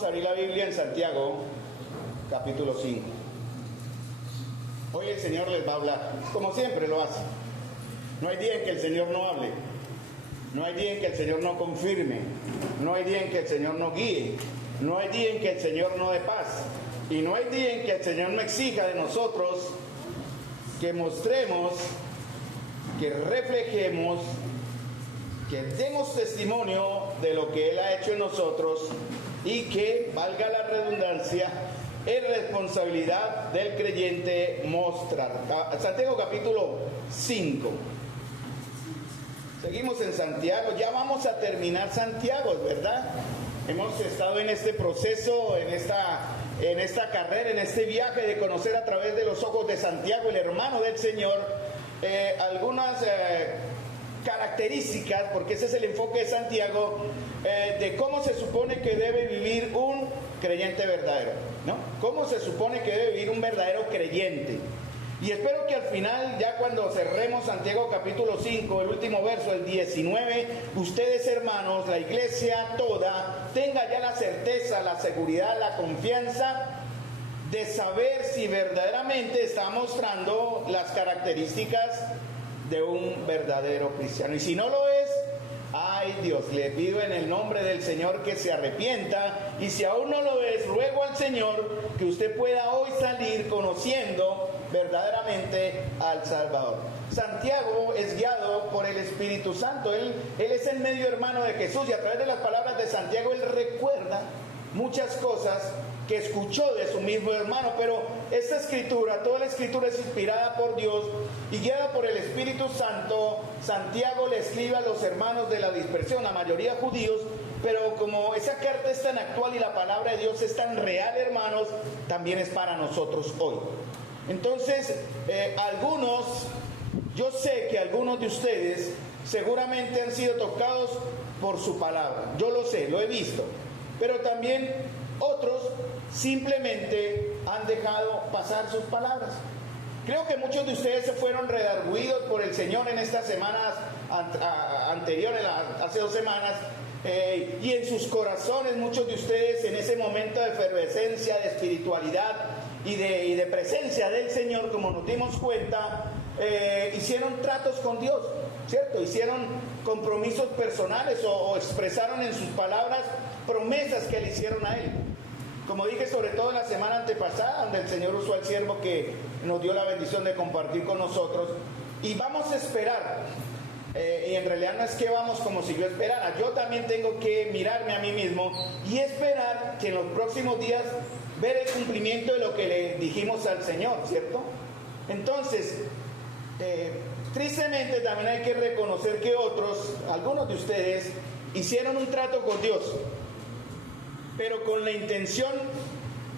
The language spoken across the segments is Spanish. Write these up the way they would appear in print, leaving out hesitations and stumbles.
Vamos a abrir la Biblia en Santiago, capítulo 5. Hoy el Señor les va a hablar, como siempre lo hace. No hay día en que el Señor no hable. No hay día en que el Señor no confirme. No hay día en que el Señor no guíe. No hay día en que el Señor no dé paz. Y no hay día en que el Señor no exija de nosotros que mostremos, que reflejemos, que demos testimonio de lo que Él ha hecho en nosotros y que, valga la redundancia, es responsabilidad del creyente mostrar. Santiago capítulo 5. Seguimos en Santiago, ya vamos a terminar Santiago, ¿verdad? Hemos estado en este proceso, en esta carrera, en este viaje de conocer a través de los ojos de Santiago, el hermano del Señor, algunas características, porque ese es el enfoque de Santiago, de cómo se supone que debe vivir un creyente verdadero, ¿no? Cómo se supone que debe vivir un verdadero creyente. Y espero que al final, ya cuando cerremos Santiago capítulo 5, el último verso, el 19, ustedes, hermanos, la iglesia toda, tenga ya la certeza, la seguridad, la confianza de saber si verdaderamente está mostrando las características de un verdadero cristiano. Y si no lo es, ay Dios, le pido en el nombre del Señor que se arrepienta, y si aún no lo es, ruego al Señor que usted pueda hoy salir conociendo verdaderamente al Salvador. Santiago es guiado por el Espíritu Santo, él es el medio hermano de Jesús, y a través de las palabras de Santiago él recuerda muchas cosas que escuchó de su mismo hermano. Pero esta escritura, toda la escritura es inspirada por Dios y guiada por el Espíritu Santo. Santiago le escribe a los hermanos de la dispersión, la mayoría judíos, pero como esa carta es tan actual y la palabra de Dios es tan real, hermanos, también es para nosotros hoy. Entonces, yo sé que algunos de ustedes seguramente han sido tocados por su palabra. Yo lo sé, lo he visto. Pero también otros simplemente han dejado pasar sus palabras. Creo que muchos de ustedes se fueron redarguidos por el Señor en estas semanas anteriores, hace 2 semanas, y en sus corazones muchos de ustedes en ese momento de efervescencia, de espiritualidad y de presencia del Señor, como nos dimos cuenta, hicieron tratos con Dios, ¿cierto? Hicieron compromisos personales o expresaron en sus palabras promesas que le hicieron a Él. Como dije, sobre todo en la semana antepasada, donde el Señor usó al siervo que nos dio la bendición de compartir con nosotros. Y vamos a esperar, y en realidad no es que vamos como si yo esperara, yo también tengo que mirarme a mí mismo y esperar que en los próximos días ver el cumplimiento de lo que le dijimos al Señor, ¿cierto? Entonces, tristemente también hay que reconocer que algunos de ustedes, hicieron un trato con Dios, pero con la intención,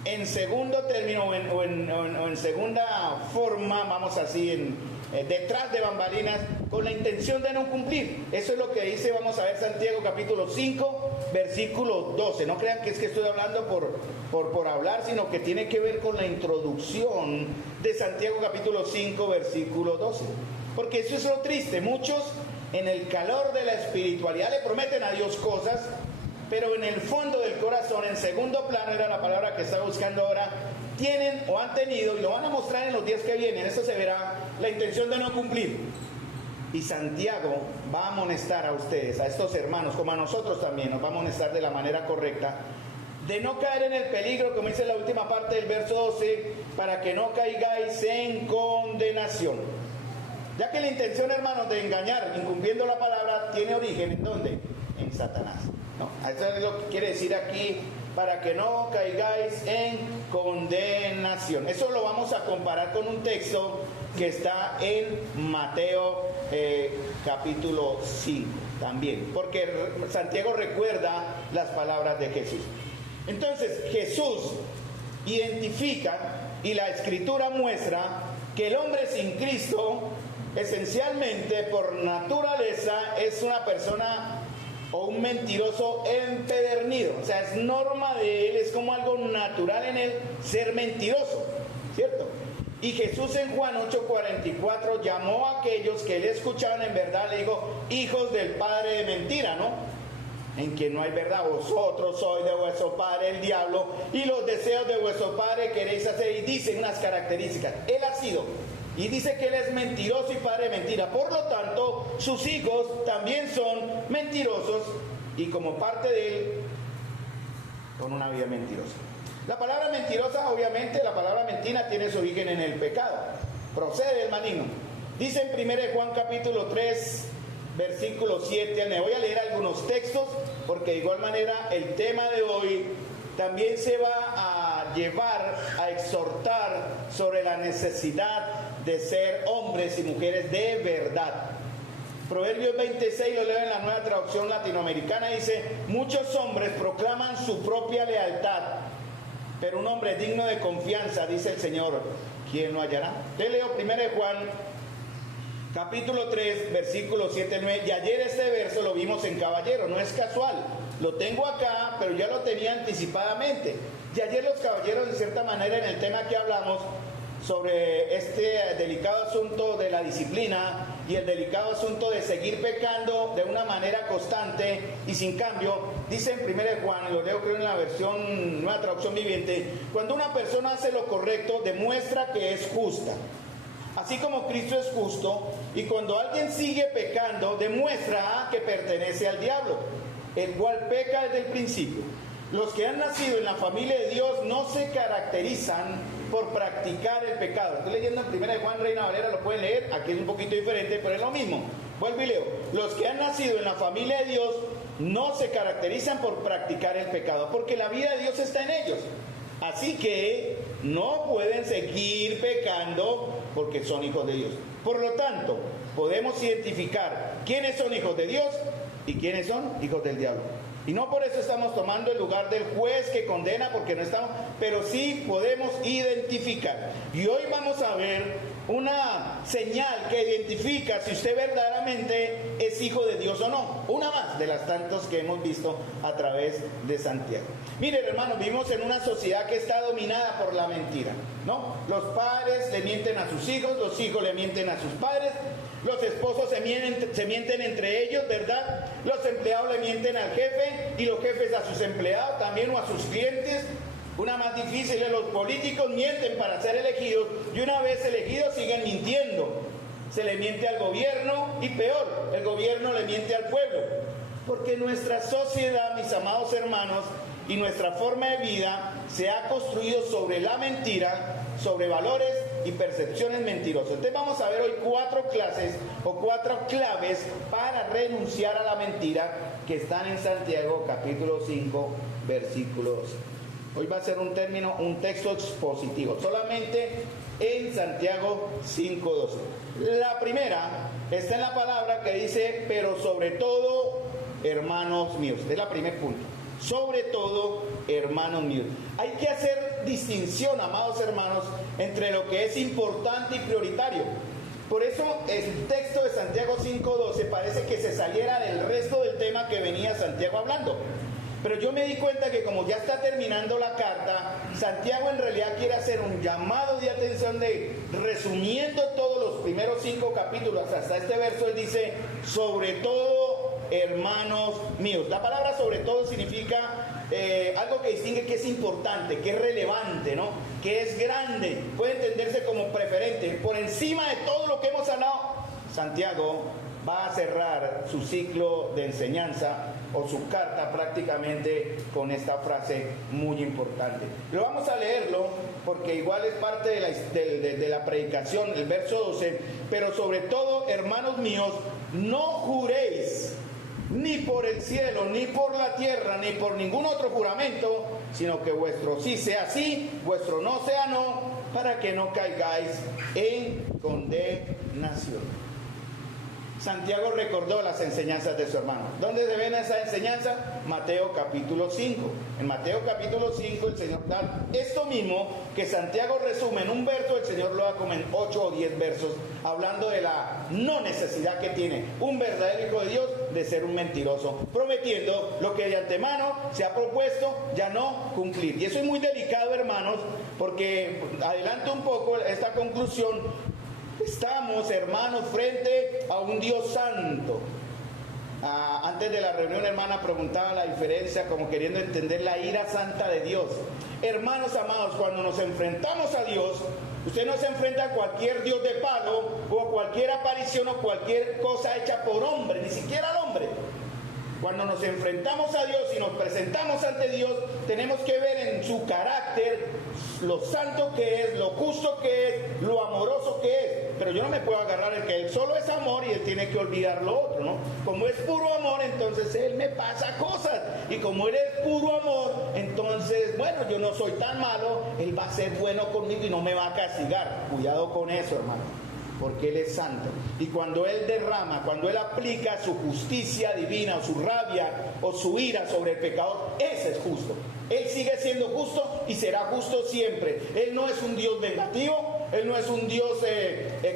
en segundo término o en segunda forma, vamos así, detrás de bambalinas, con la intención de no cumplir. Eso es lo que dice, vamos a ver, Santiago capítulo 5, versículo 12. No crean que es que estoy hablando por hablar, sino que tiene que ver con la introducción de Santiago capítulo 5, versículo 12. Porque eso es lo triste. Muchos, en el calor de la espiritualidad, le prometen a Dios cosas, pero en el fondo del corazón, en segundo plano, era la palabra que estaba buscando ahora, tienen o han tenido, y lo van a mostrar en los días que vienen, esto se verá, la intención de no cumplir. Y Santiago va a amonestar a ustedes, a estos hermanos, como a nosotros también, nos va a amonestar de la manera correcta, de no caer en el peligro, como dice la última parte del verso 12, para que no caigáis en condenación. Ya que la intención, hermanos, de engañar, incumpliendo la palabra, tiene origen, ¿en dónde? En Satanás. ¿No? Eso es lo que quiere decir aquí, para que no caigáis en condenación. Eso lo vamos a comparar con un texto que está en Mateo capítulo 5 también, porque Santiago recuerda las palabras de Jesús. Entonces Jesús identifica, y la Escritura muestra, que el hombre sin Cristo esencialmente por naturaleza es una persona o un mentiroso empedernido. O sea, es norma de él, es como algo natural en él ser mentiroso, ¿cierto? Y Jesús en Juan 8:44 llamó a aquellos que le escuchaban en verdad, le dijo, hijos del padre de mentira, ¿no? en que no hay verdad. Vosotros sois de vuestro padre el diablo, y los deseos de vuestro padre queréis hacer. Y dicen unas características. Él ha sido, y dice que él es mentiroso y padre de mentira. Por lo tanto, sus hijos también son mentirosos, y como parte de él, con una vida mentirosa. La palabra mentirosa, obviamente, la palabra mentira tiene su origen en el pecado. Procede del maligno. Dice en 1 Juan capítulo 3, versículo 7. Me voy a leer algunos textos, porque de igual manera el tema de hoy también se va a llevar a exhortar sobre la necesidad de ser hombres y mujeres de verdad. Proverbios 26, lo leo en la Nueva Traducción Latinoamericana, dice: muchos hombres proclaman su propia lealtad, pero un hombre digno de confianza, dice el Señor, ¿quién lo hallará? Te leo 1 Juan capítulo 3, versículo 7 al 9. Y ayer este verso lo vimos en Caballero, no es casual, lo tengo acá, pero ya lo tenía anticipadamente. Y ayer los caballeros, de cierta manera, en el tema que hablamos sobre este delicado asunto de la disciplina y el delicado asunto de seguir pecando de una manera constante y sin cambio, dice en 1 Juan, lo leo creo en la versión Nueva Traducción Viviente: cuando una persona hace lo correcto, demuestra que es justa, así como Cristo es justo, y cuando alguien sigue pecando, demuestra que pertenece al diablo, el cual peca desde el principio. Los que han nacido en la familia de Dios no se caracterizan por practicar el pecado. Estoy leyendo en 1 Juan, Reina Valera, lo pueden leer, aquí es un poquito diferente, pero es lo mismo. Vuelvo y leo: los que han nacido en la familia de Dios no se caracterizan por practicar el pecado, porque la vida de Dios está en ellos. Así que no pueden seguir pecando porque son hijos de Dios. Por lo tanto, podemos identificar quiénes son hijos de Dios y quiénes son hijos del diablo. Y no por eso estamos tomando el lugar del juez que condena, porque no estamos, pero sí podemos identificar. Y hoy vamos a ver una señal que identifica si usted verdaderamente es hijo de Dios o no. Una más de las tantas que hemos visto a través de Santiago. Miren, hermanos, vivimos en una sociedad que está dominada por la mentira, ¿no? Los padres le mienten a sus hijos, los hijos le mienten a sus padres, los esposos se mienten entre ellos, ¿verdad? Los empleados le mienten al jefe, y los jefes a sus empleados también, o a sus clientes. Una más difícil es: los políticos mienten para ser elegidos, y una vez elegidos siguen mintiendo. Se le miente al gobierno, y peor, el gobierno le miente al pueblo. Porque nuestra sociedad, mis amados hermanos, y nuestra forma de vida se ha construido sobre la mentira, sobre valores y percepciones mentirosas. Entonces vamos a ver hoy 4 clases o 4 claves para renunciar a la mentira, que están en Santiago capítulo 5, versículo 12. Hoy va a ser un texto expositivo, solamente en Santiago 5, 12. La primera está en la palabra que dice: pero sobre todo, hermanos míos. Es el primer punto. Sobre todo, hermanos míos. Hay que hacer distinción, amados hermanos, entre lo que es importante y prioritario. Por eso el texto de Santiago 5:12 parece que se saliera del resto del tema que venía Santiago hablando. Pero yo me di cuenta que como ya está terminando la carta, Santiago en realidad quiere hacer un llamado de atención resumiendo todos los primeros 5 capítulos hasta este verso. Él dice: sobre todo, hermanos míos. La palabra sobre todo significa algo que distingue que es importante, que es relevante, ¿no? Que es grande, puede entenderse como preferente. Por encima de todo lo que hemos hablado, Santiago va a cerrar su ciclo de enseñanza o su carta prácticamente con esta frase muy importante. Pero vamos a leerlo porque igual es parte de la predicación, el verso 12. Pero sobre todo, hermanos míos, no juréis ni por el cielo, ni por la tierra, ni por ningún otro juramento, sino que vuestro sí sea sí, vuestro no sea no, para que no caigáis en condenación. Santiago recordó las enseñanzas de su hermano. ¿Dónde se ven esa enseñanza? Mateo capítulo 5. En Mateo capítulo 5 el Señor da esto mismo que Santiago resume en un verso, el Señor lo da como en 8 o 10 versos, hablando de la no necesidad que tiene un verdadero hijo de Dios de ser un mentiroso, prometiendo lo que de antemano se ha propuesto ya no cumplir. Y eso es muy delicado, hermanos, porque adelanto un poco esta conclusión. Estamos, hermanos, frente a un Dios santo, Antes de la reunión, hermana preguntaba la diferencia, como queriendo entender la ira santa de Dios. Hermanos amados, cuando nos enfrentamos a Dios, usted no se enfrenta a cualquier Dios de palo o a cualquier aparición o cualquier cosa hecha por hombre, ni siquiera al hombre. Cuando nos enfrentamos a Dios y nos presentamos ante Dios, tenemos que ver en su carácter lo santo que es, lo justo que es, lo amoroso que es. Pero yo no me puedo agarrar en que Él solo es amor y Él tiene que olvidar lo otro, ¿no? Como es puro amor, entonces Él me pasa cosas. Y como Él es puro amor, entonces, bueno, yo no soy tan malo, Él va a ser bueno conmigo y no me va a castigar. Cuidado con eso, hermano, porque Él es santo. Y cuando Él derrama, cuando Él aplica su justicia divina o su rabia o su ira sobre el pecador, ese es justo. Él sigue siendo justo y será justo siempre. Él no es un Dios vengativo, Él no es un Dios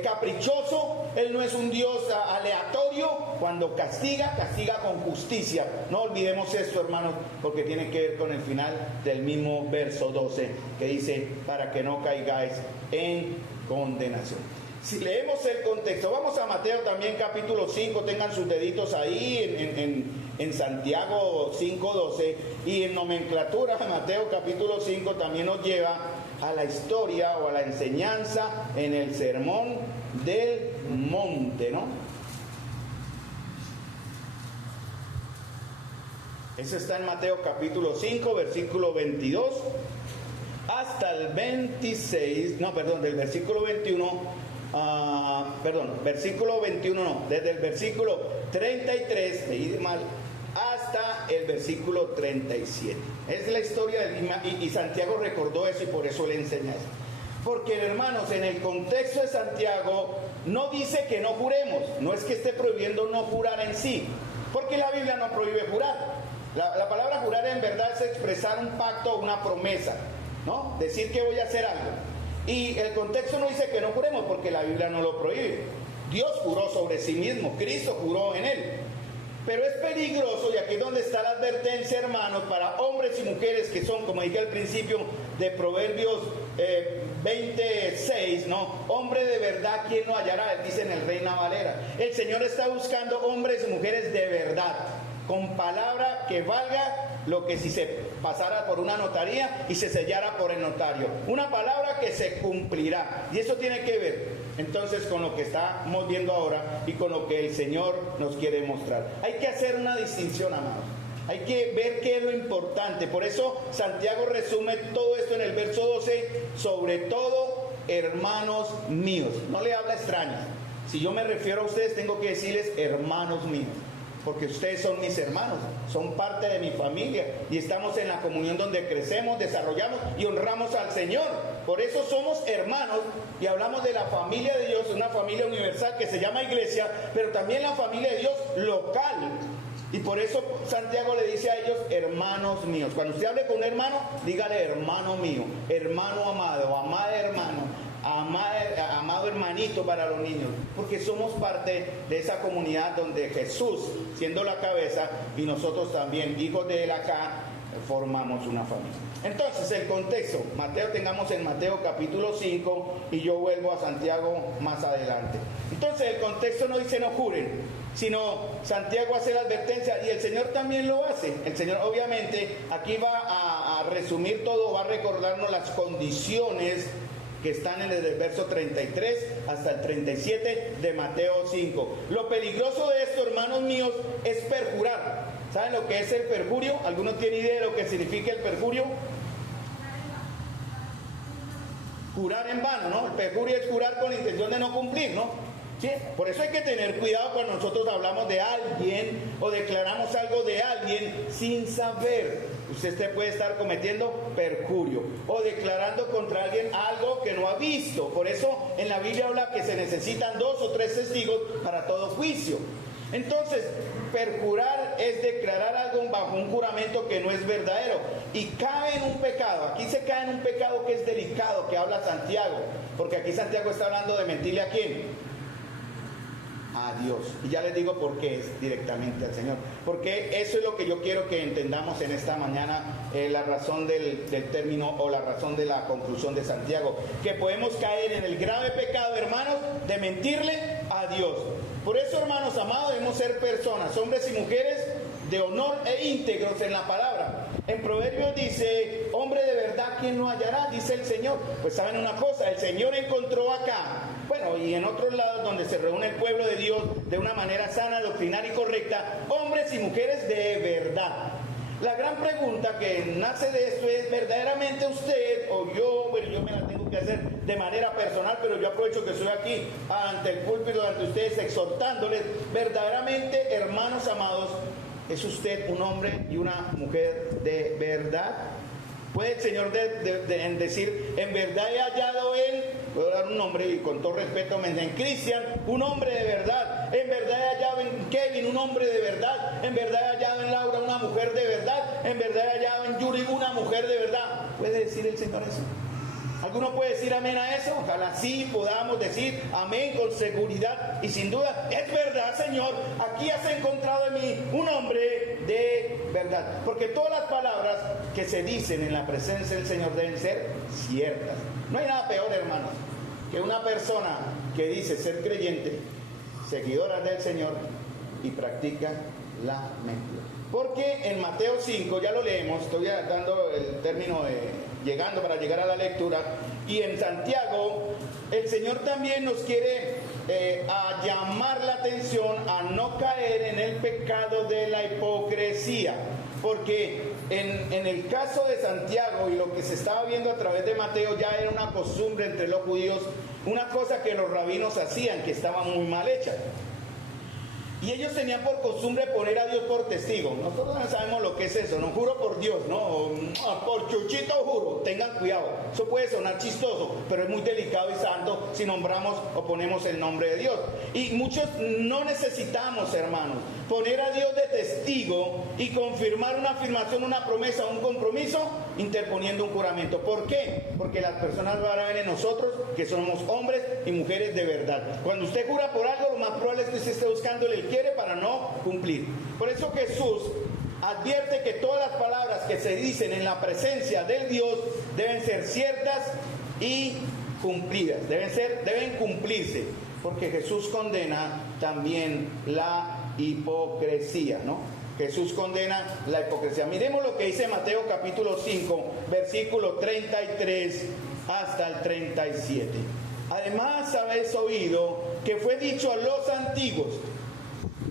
caprichoso, Él no es un Dios aleatorio. Cuando castiga, castiga con justicia. No olvidemos esto, hermanos, porque tiene que ver con el final del mismo verso 12, que dice, para que no caigáis en condenación. Si leemos el contexto, vamos a Mateo también capítulo 5, tengan sus deditos ahí en Santiago 5:12, y en nomenclatura Mateo capítulo 5 también nos lleva a la historia o a la enseñanza en el sermón del monte, ¿no? Eso está en Mateo capítulo 5, versículo 22 hasta el 26, no, perdón, del versículo 21. Versículo 21 no, desde el versículo 33, leí mal, hasta el versículo 37. Es la historia y Santiago recordó eso y por eso le enseña eso. Porque, hermanos, en el contexto de Santiago no dice que no juremos, no es que esté prohibiendo no jurar en sí, porque la Biblia no prohíbe jurar. La palabra jurar en verdad es expresar un pacto o una promesa, ¿no? Decir que voy a hacer algo. Y el contexto no dice que no juremos porque la Biblia no lo prohíbe. Dios juró sobre sí mismo, Cristo juró en Él. Pero es peligroso, y aquí es donde está la advertencia, hermanos, para hombres y mujeres que son, como dije al principio de Proverbios 26, ¿no? Hombre de verdad, ¿quién no hallará? Él dice en el Reina Valera. El Señor está buscando hombres y mujeres de verdad, con palabra que valga lo que si se pasara por una notaría y se sellara por el notario. Una palabra que se cumplirá. Y eso tiene que ver entonces con lo que estamos viendo ahora y con lo que el Señor nos quiere mostrar. Hay que hacer una distinción, amados. Hay que ver qué es lo importante. Por eso Santiago resume todo esto en el verso 12. Sobre todo, hermanos míos. No le habla extraños. Si yo me refiero a ustedes, tengo que decirles hermanos míos, porque ustedes son mis hermanos, son parte de mi familia y estamos en la comunión donde crecemos, desarrollamos y honramos al Señor. Por eso somos hermanos y hablamos de la familia de Dios, una familia universal que se llama iglesia, pero también la familia de Dios local. Y por eso Santiago le dice a ellos, hermanos míos. Cuando usted hable con un hermano, dígale hermano mío, hermano amado, amada hermano, amado hermanito para los niños, porque somos parte de esa comunidad donde Jesús, siendo la cabeza, y nosotros también, hijos de él acá, formamos una familia. Entonces, el contexto, tengamos en Mateo capítulo 5, y yo vuelvo a Santiago más adelante. Entonces, el contexto no dice no juren, sino Santiago hace la advertencia y el Señor también lo hace. El Señor obviamente aquí va a resumir todo, va a recordarnos las condiciones que están desde el verso 33 hasta el 37 de Mateo 5. Lo peligroso de esto, hermanos míos, es perjurar. ¿Saben lo que es el perjurio? ¿Alguno tiene idea de lo que significa el perjurio? Jurar en vano, ¿no? El perjurio es jurar con la intención de no cumplir, ¿no? ¿Sí? Por eso hay que tener cuidado cuando nosotros hablamos de alguien o declaramos algo de alguien sin saber. Usted puede estar cometiendo perjurio o declarando contra alguien algo que no ha visto. Por eso en la Biblia habla que se necesitan 2 o 3 testigos para todo juicio. Entonces, perjurar es declarar algo bajo un juramento que no es verdadero y cae en un pecado. Aquí se cae en un pecado que es delicado, que habla Santiago, porque aquí Santiago está hablando de mentirle ¿a quién? A Dios. Y ya les digo por qué es directamente al Señor. Porque eso es lo que yo quiero que entendamos en esta mañana, la razón del término o la razón de la conclusión de Santiago. Que podemos caer en el grave pecado, hermanos, de mentirle a a Dios. Por eso, hermanos amados, debemos ser personas, hombres y mujeres de honor e íntegros en la palabra. En Proverbios dice, hombre de verdad, ¿quién no hallará? Dice el Señor. Pues saben una cosa, el Señor encontró acá, bueno, y en otros lados donde se reúne el pueblo de Dios de una manera sana, doctrinal y correcta, hombres y mujeres de verdad. La gran pregunta que nace de esto es, ¿verdaderamente usted o yo, bueno, yo me la tengo que hacer de manera personal, pero yo aprovecho que estoy aquí ante el púlpito, ante ustedes, exhortándoles, verdaderamente, hermanos amados, ¿es usted un hombre y una mujer de verdad? ¿Puede el Señor decir, en verdad he hallado en, puedo dar un nombre y con todo respeto, en Cristian, un hombre de verdad, en verdad he hallado en Kevin, un hombre de verdad, en verdad he hallado en Laura, una mujer de verdad, en verdad he hallado en Yuri, una mujer de verdad? ¿Puede decir el Señor eso? ¿Alguno puede decir amén a eso? Ojalá sí podamos decir amén con seguridad y sin duda. Es verdad, Señor, aquí has encontrado en mí un hombre de verdad. Porque todas las palabras que se dicen en la presencia del Señor deben ser ciertas. No hay nada peor, hermanos, que una persona que dice ser creyente, seguidora del Señor, y practica la mentira. Porque en Mateo 5, ya lo leemos, estoy dando el término llegando para llegar a la lectura, y en Santiago el Señor también nos quiere a llamar la atención a no caer en el pecado de la hipocresía, porque en el caso de Santiago y lo que se estaba viendo a través de Mateo ya era una costumbre entre los judíos, una cosa que los rabinos hacían que estaba muy mal hecha. Y ellos tenían por costumbre poner a Dios por testigo. Nosotros no sabemos lo que es eso, no juro por Dios, no, por Chuchito juro, tengan cuidado. Eso puede sonar chistoso, pero es muy delicado y santo si nombramos o ponemos el nombre de Dios. Y muchos no necesitamos, hermanos, poner a Dios de testigo y confirmar una afirmación, una promesa, un compromiso, interponiendo un juramento. ¿Por qué? Porque las personas van a ver en nosotros que somos hombres y mujeres de verdad. Cuando usted jura por algo, lo más probable es que usted esté buscando el quiere para no cumplir. Por eso Jesús advierte que todas las palabras que se dicen en la presencia del Dios deben ser ciertas y cumplidas, deben cumplirse, porque Jesús condena también la hipocresía, ¿no? Jesús condena la hipocresía. Miremos lo que dice Mateo capítulo 5, versículo 33 hasta el 37. Además habéis oído que fue dicho a los antiguos.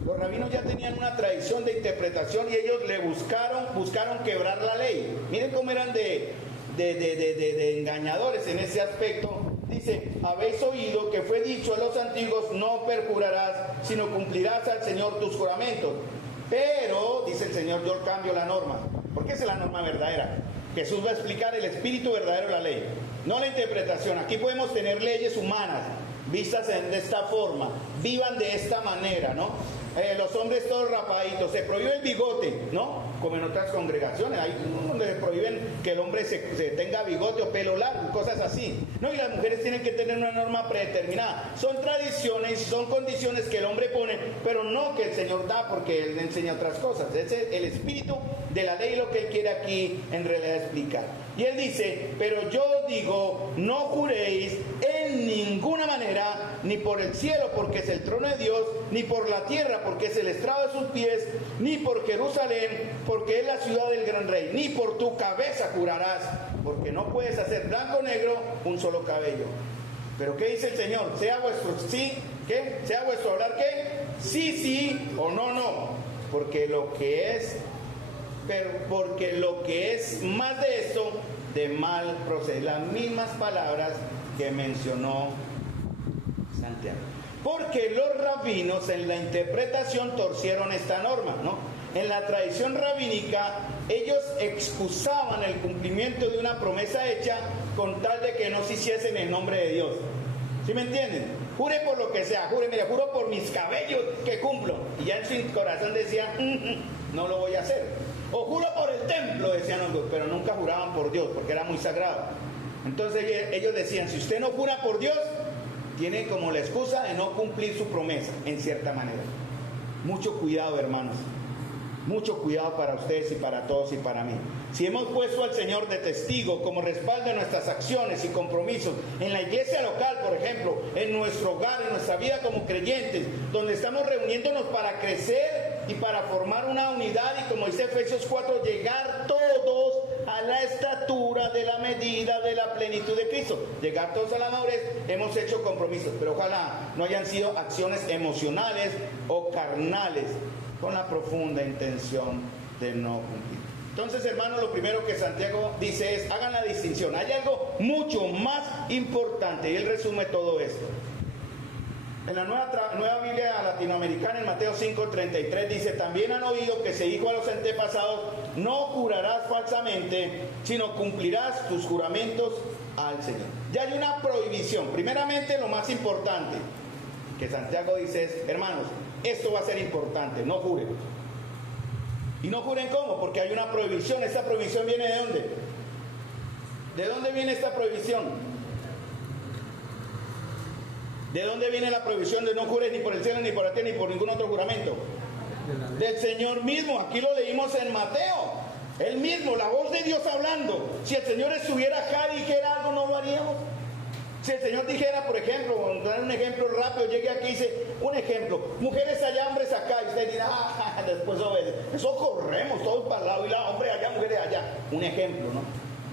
Los rabinos ya tenían una tradición de interpretación y ellos le buscaron quebrar la ley. Miren cómo eran de engañadores en ese aspecto. Dice, habéis oído que fue dicho a los antiguos, no perjurarás, sino cumplirás al Señor tus juramentos. Pero, dice el Señor, yo cambio la norma. Porque esa es la norma verdadera. Jesús va a explicar el espíritu verdadero de la ley, no la interpretación. Aquí podemos tener leyes humanas, vistas de esta forma, vivan de esta manera, ¿no? Los hombres todos rapaditos, se prohíbe el bigote, ¿no? Como en otras congregaciones, hay donde prohíben que el hombre se tenga bigote o pelo largo, cosas así, ¿no? Y las mujeres tienen que tener una norma predeterminada. Son tradiciones, son condiciones que el hombre pone, pero no que el Señor da porque Él enseña otras cosas. Es el espíritu de la ley lo que Él quiere aquí en realidad explicar. Y Él dice, pero yo os digo, no juréis en ninguna manera, ni por el cielo, porque es el trono de Dios, ni por la tierra, porque es el estrado de sus pies, ni por Jerusalén, porque es la ciudad del gran rey, ni por tu cabeza jurarás, porque no puedes hacer blanco o negro un solo cabello. Pero ¿qué dice el Señor? Sea vuestro sí, ¿qué? Sea vuestro hablar, ¿qué? Sí, sí, o no, no, porque lo que es más de esto, de mal procede. Las mismas palabras que mencionó Santiago. Porque los rabinos en la interpretación torcieron esta norma, ¿no? En la tradición rabínica, ellos excusaban el cumplimiento de una promesa hecha con tal de que no se hiciese en el nombre de Dios. ¿Sí me entienden? Jure por lo que sea, jure, mira, juro por mis cabellos que cumplo. Y ya en su corazón decían, no lo voy a hacer. O juro por el templo, decían otros, pero nunca juraban por Dios, porque era muy sagrado. Entonces ellos decían, si usted no jura por Dios, tiene como la excusa de no cumplir su promesa, en cierta manera. Mucho cuidado, hermanos. Mucho cuidado para ustedes y para todos y para mí. Si hemos puesto al Señor de testigo como respaldo de nuestras acciones y compromisos en la iglesia local, por ejemplo, en nuestro hogar, en nuestra vida como creyentes, donde estamos reuniéndonos para crecer y para formar una unidad y, como dice Efesios 4, llegar todos a la estatura de la medida de la plenitud de Cristo. Llegar todos a la madurez, hemos hecho compromisos, pero ojalá no hayan sido acciones emocionales o carnales, con la profunda intención de no cumplir. Entonces, hermanos, lo primero que Santiago dice es, hagan la distinción. Hay algo mucho más importante, y él resume todo esto. En la nueva Biblia latinoamericana, en Mateo 5:33, dice, también han oído que se dijo a los antepasados, no jurarás falsamente, sino cumplirás tus juramentos al Señor. Ya hay una prohibición. Primeramente, lo más importante que Santiago dice es, hermanos, esto va a ser importante, no juren. ¿Y no juren cómo? Porque hay una prohibición. ¿Esta prohibición viene de dónde? ¿De dónde viene esta prohibición? ¿De dónde viene la prohibición de no jures ni por el cielo, ni por la tierra, ni por ningún otro juramento? Del Señor mismo. Aquí lo leímos en Mateo. Él mismo, la voz de Dios hablando. Si el Señor estuviera acá y dijera algo, ¿no lo haríamos? Si el Señor dijera, por ejemplo, dar un ejemplo rápido, llegue aquí y dice, un ejemplo, mujeres allá, hombres acá, y usted dirá, después obedece. Eso corremos todos para el lado, y la hombre allá, mujeres allá. Un ejemplo, ¿no?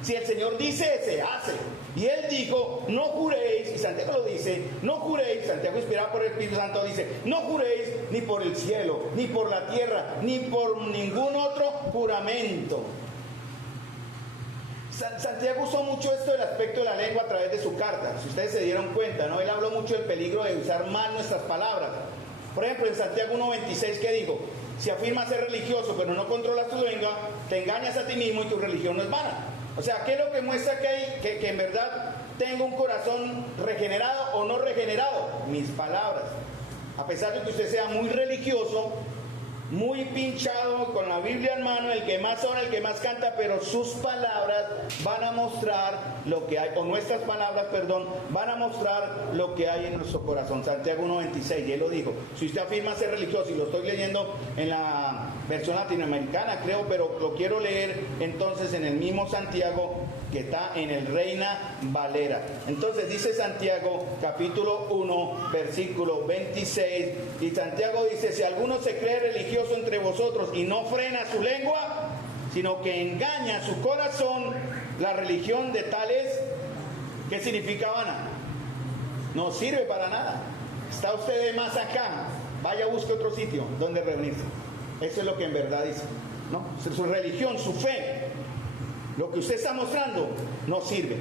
Si el Señor dice, se hace. Y Él dijo, no juréis, y Santiago lo dice, no juréis, Santiago inspirado por el Espíritu Santo dice, no juréis ni por el cielo, ni por la tierra, ni por ningún otro juramento. Santiago usó mucho esto del aspecto de la lengua a través de su carta. Si ustedes se dieron cuenta, ¿no? Él habló mucho del peligro de usar mal nuestras palabras. Por ejemplo, en Santiago 1:26, ¿qué dijo? Si afirmas ser religioso, pero no controlas tu lengua, te engañas a ti mismo y tu religión no es vana. O sea, ¿qué es lo que muestra que en verdad tengo un corazón regenerado o no regenerado? Mis palabras. A pesar de que usted sea muy religioso, muy pinchado, con la Biblia en mano, el que más ora, el que más canta, pero sus palabras van a mostrar lo que hay, o nuestras palabras, perdón, van a mostrar lo que hay en nuestro corazón. Santiago 1:26, y él lo dijo. Si usted afirma ser religioso, y lo estoy leyendo en la versión latinoamericana, creo, pero lo quiero leer entonces en el mismo Santiago, que está en el Reina Valera. Entonces dice Santiago, capítulo 1, versículo 26, y Santiago dice, si alguno se cree religioso entre vosotros y no frena su lengua, sino que engaña su corazón, la religión de tales, ¿qué significa vana? No sirve para nada. Está usted de más acá, vaya, busque otro sitio donde reunirse. Eso es lo que en verdad dice, ¿no? Su religión, su fe, lo que usted está mostrando no sirve.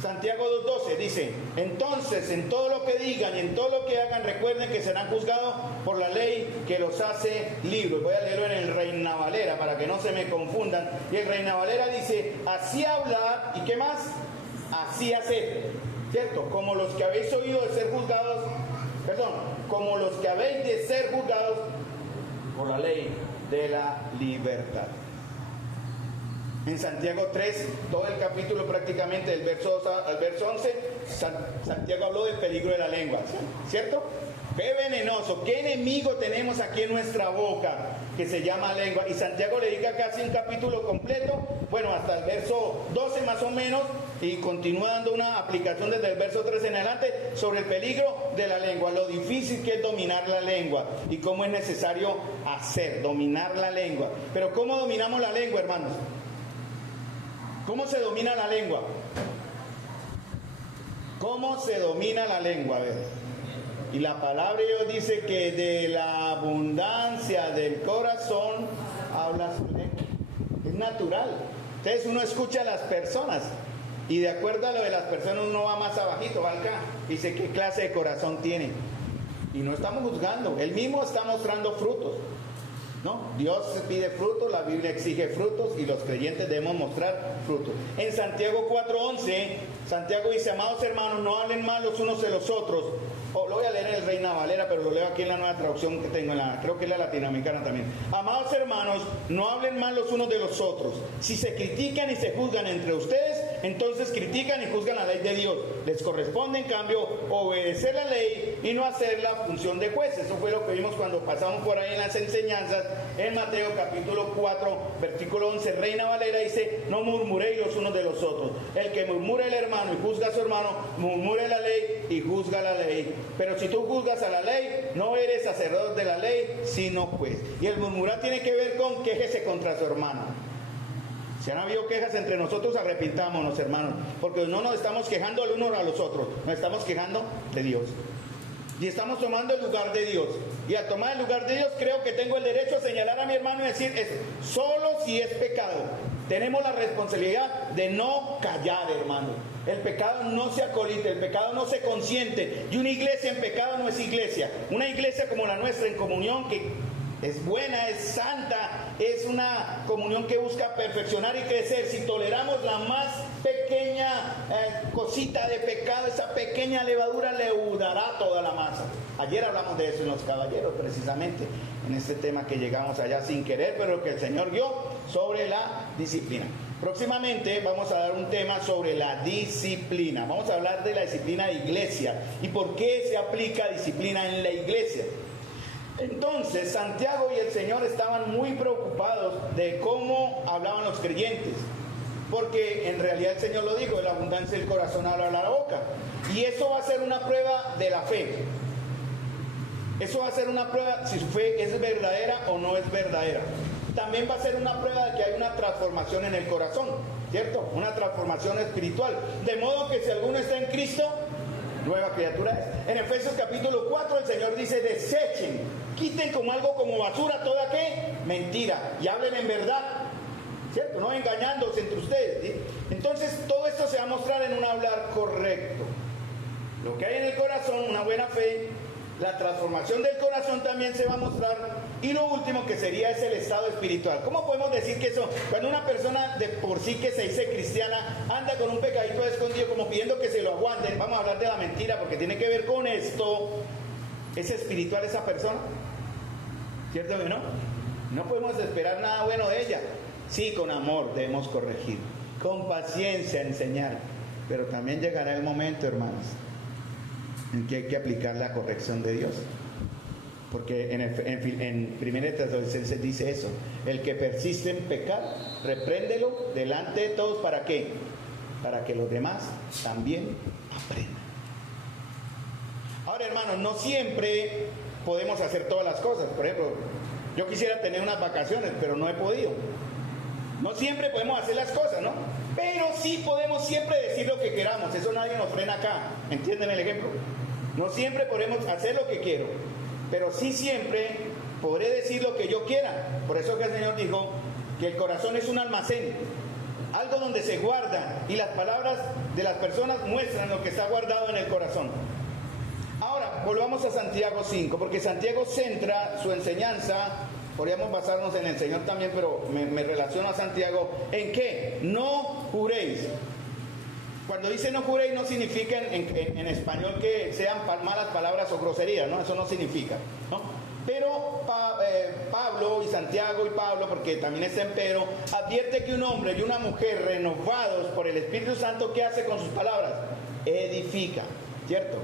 Santiago 2:12 dice, entonces en todo lo que digan y en todo lo que hagan, recuerden que serán juzgados por la ley que los hace libres. Voy a leerlo en el Reina Valera para que no se me confundan. Y el Reina Valera dice, así hablar, ¿y qué más? Así hacer, ¿cierto? Como los que habéis oído de ser juzgados, como los que habéis de ser juzgados por la ley de la libertad. En Santiago 3, todo el capítulo prácticamente del verso 2 al verso 11, Santiago habló del peligro de la lengua, ¿cierto? Qué venenoso, qué enemigo tenemos aquí en nuestra boca, que se llama lengua. Y Santiago le dedica casi un capítulo completo, bueno, hasta el verso 12 más o menos, y continúa dando una aplicación desde el verso 13 en adelante sobre el peligro de la lengua, lo difícil que es dominar la lengua y cómo es necesario dominar la lengua. Pero ¿cómo dominamos la lengua, hermanos? ¿Cómo se domina la lengua? ¿Cómo se domina la lengua? A ver. Y la palabra de Dios dice que de la abundancia del corazón habla su lengua. Es natural. Entonces uno escucha a las personas y de acuerdo a lo de las personas uno va más abajito, va acá. Dice qué clase de corazón tiene. Y no estamos juzgando. Él mismo está mostrando frutos. ¿No? Dios pide frutos, la Biblia exige frutos y los creyentes debemos mostrar frutos. En Santiago 4:11, Santiago dice, amados hermanos, no hablen mal los unos de los otros. Lo voy a leer en el Reina Valera, pero lo leo aquí en la nueva traducción que tengo, creo que es la latinoamericana también. Amados hermanos, no hablen mal los unos de los otros. Si se critican y se juzgan entre ustedes, entonces critican y juzgan la ley de Dios. Les corresponde, en cambio, obedecer la ley y no hacer la función de jueces. Eso fue lo que vimos cuando pasamos por ahí en las enseñanzas, en Mateo capítulo 4, versículo 11, Reina Valera dice, no murmuréis los unos de los otros. El que murmure el hermano y juzga a su hermano, murmure la ley y juzga la ley. Pero si tú juzgas a la ley, no eres sacerdote de la ley, sino juez. Y el murmurar tiene que ver con quéjese contra su hermano. Si han habido quejas entre nosotros, arrepintámonos, hermanos, porque no nos estamos quejando el uno a los otros, nos estamos quejando de Dios. Y estamos tomando el lugar de Dios. Y al tomar el lugar de Dios, creo que tengo el derecho a señalar a mi hermano y decir, solo si es pecado. Tenemos la responsabilidad de no callar, hermano. El pecado no se acolite, el pecado no se consiente. Y una iglesia en pecado no es iglesia. Una iglesia como la nuestra en comunión, que es buena, es santa, es una comunión que busca perfeccionar y crecer. Si toleramos la más pequeña cosita de pecado, esa pequeña levadura leudará toda la masa. Ayer hablamos de eso en los caballeros, precisamente, en este tema que llegamos allá sin querer, pero que el Señor dio sobre la disciplina. Próximamente vamos a dar un tema sobre la disciplina. Vamos a hablar de la disciplina de iglesia y por qué se aplica disciplina en la iglesia. Entonces, Santiago y el Señor estaban muy preocupados de cómo hablaban los creyentes, porque en realidad el Señor lo dijo, de la abundancia del corazón habla la boca, y eso va a ser una prueba de la fe. Eso va a ser una prueba si su fe es verdadera o no es verdadera. También va a ser una prueba de que hay una transformación en el corazón, ¿cierto? Una transformación espiritual, de modo que si alguno está en Cristo, nueva criatura es. En Efesios capítulo 4 el Señor dice, desechen, quiten como algo como basura toda ¿qué? Mentira, y hablen en verdad, ¿cierto? No engañándose entre ustedes, ¿sí? Entonces todo esto se va a mostrar en un hablar correcto. Lo que hay en el corazón, una buena fe, la transformación del corazón también se va a mostrar, y lo último que sería es el estado espiritual. ¿Cómo podemos decir que eso, cuando una persona de por sí que se dice cristiana anda con un pecadito escondido como pidiendo que se lo aguanten? Vamos a hablar de la mentira porque tiene que ver con esto. ¿Es espiritual esa persona? ¿Cierto que no? No podemos esperar nada bueno de ella. Sí, con amor debemos corregir, con paciencia enseñar, pero también llegará el momento, hermanos, en que hay que aplicar la corrección de Dios. Porque en 1 Tesalonicenses dice eso, el que persiste en pecar, repréndelo delante de todos. ¿Para qué? Para que los demás también aprendan. Ahora, hermanos, no siempre podemos hacer todas las cosas. Por ejemplo, yo quisiera tener unas vacaciones, pero no he podido. No siempre podemos hacer las cosas, ¿no? Pero sí podemos siempre decir lo que queramos. Eso nadie nos frena acá. ¿Entienden el ejemplo? No siempre podemos hacer lo que quiero, pero sí siempre podré decir lo que yo quiera. Por eso que el Señor dijo que el corazón es un almacén, algo donde se guarda, y las palabras de las personas muestran lo que está guardado en el corazón. Ahora, volvamos a Santiago 5, porque Santiago centra su enseñanza, podríamos basarnos en el Señor también, pero me relaciono a Santiago, ¿en qué? No juréis. Cuando dice no juréis no significa en español que sean malas palabras o groserías, ¿no? Eso no significa, ¿no? Pero Pablo y Santiago y Pablo, porque también está en Pedro, advierte que un hombre y una mujer renovados por el Espíritu Santo, ¿qué hace con sus palabras? Edifica, ¿cierto?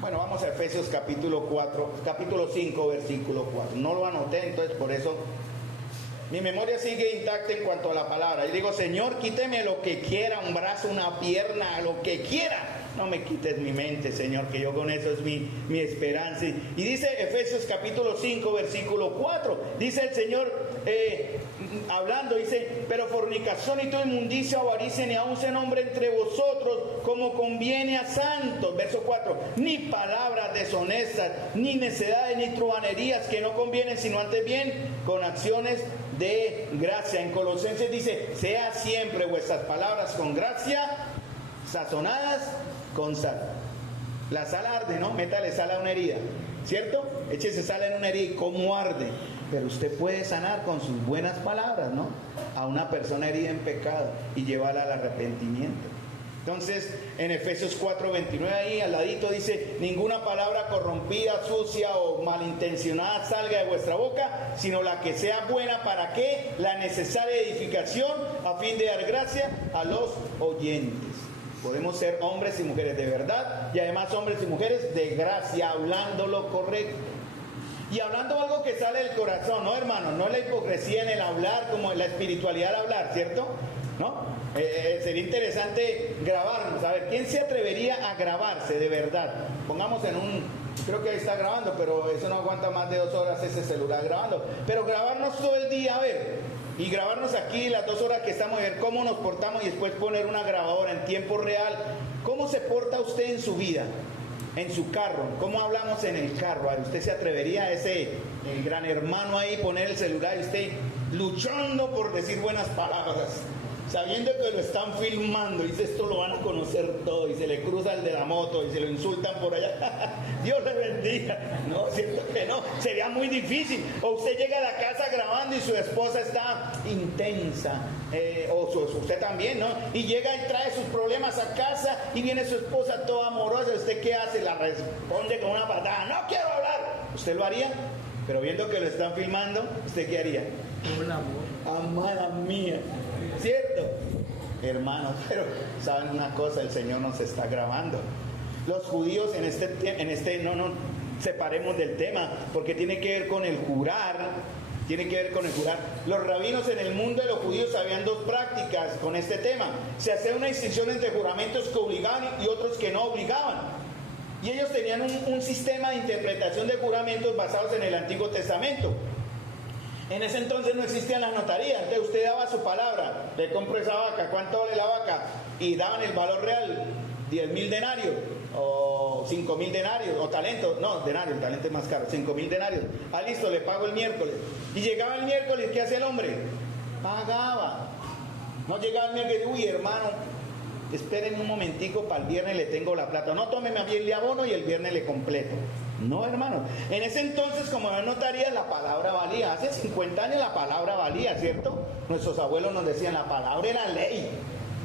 Bueno, vamos a Efesios capítulo 5, versículo 4. No lo anoté, entonces por eso mi memoria sigue intacta en cuanto a la palabra. Yo digo, Señor, quíteme lo que quiera, un brazo, una pierna, lo que quiera. No me quites mi mente, Señor, que yo con eso es mi esperanza. Y dice Efesios capítulo 5, versículo 4. Dice el Señor, hablando, dice, pero fornicación y toda inmundicia o avaricia ni aun se nombre entre vosotros como conviene a santos. Verso 4. Ni palabras deshonestas, ni necedades, ni truhanerías que no convienen, sino antes bien con acciones de gracia. En Colosenses dice, sea siempre vuestras palabras con gracia, sazonadas con sal. La sal arde, ¿no? Métale sal a una herida, ¿cierto? Échese sal en una herida y cómo arde. Pero usted puede sanar con sus buenas palabras, ¿no? A una persona herida en pecado y llevarla al arrepentimiento. Entonces, en Efesios 4:29 ahí al ladito dice, ninguna palabra corrompida, sucia o malintencionada salga de vuestra boca, sino la que sea buena para que la necesaria edificación a fin de dar gracia a los oyentes. Podemos ser hombres y mujeres de verdad y además hombres y mujeres de gracia, hablando lo correcto. Y hablando algo que sale del corazón, ¿no, hermano? No la hipocresía en el hablar, como en la espiritualidad al hablar, ¿cierto? ¿No? Sería interesante grabarnos. A ver, ¿quién se atrevería a grabarse de verdad? Pongamos en un... Creo que ahí está grabando, pero eso no aguanta más de 2 horas ese celular grabando. Pero grabarnos todo el día, a ver. Y grabarnos aquí las 2 horas que estamos, a ver cómo nos portamos y después poner una grabadora en tiempo real. ¿Cómo se porta usted en su vida? En su carro, ¿cómo hablamos en el carro? ¿Usted se atrevería a el gran hermano ahí, poner el celular y usted luchando por decir buenas palabras, sabiendo que lo están filmando y dice esto lo van a conocer todo y se le cruza el de la moto y se lo insultan por allá? Dios le bendiga. No, cierto que no, sería muy difícil. O usted llega a la casa grabando y su esposa está intensa, usted también, ¿no? Y llega y trae sus problemas a casa y viene su esposa toda amorosa. ¿Usted qué hace? La responde con una patada, no quiero hablar. ¿Usted lo haría? Pero viendo que lo están filmando, ¿usted qué haría? Hola, amor. Amada mía, ¿cierto? Hermanos, pero saben una cosa, el Señor nos está grabando. Los judíos no separemos del tema, porque tiene que ver con el jurar. Tiene que ver con el jurar. Los rabinos en el mundo de los judíos habían 2 prácticas con este tema. Se hacía una distinción entre juramentos que obligaban y otros que no obligaban. Y ellos tenían un sistema de interpretación de juramentos basados en el Antiguo Testamento. En ese entonces no existían las notarías. Entonces usted daba su palabra, le compro esa vaca, ¿cuánto vale la vaca? Y daban el valor real, 10.000 denarios, o 5.000 denarios, o talentos, no, denarios, el talento es más caro, 5.000 denarios. Ah, listo, le pago el miércoles. Y llegaba el miércoles, ¿qué hace el hombre? Pagaba. No llegaba el miércoles, uy, hermano, esperen un momentico, para el viernes le tengo la plata. No, tómeme a mí el abono y el viernes le completo. No, hermano. En ese entonces, como no notarías, la palabra valía. Hace 50 años la palabra valía, ¿cierto? Nuestros abuelos nos decían, la palabra era ley.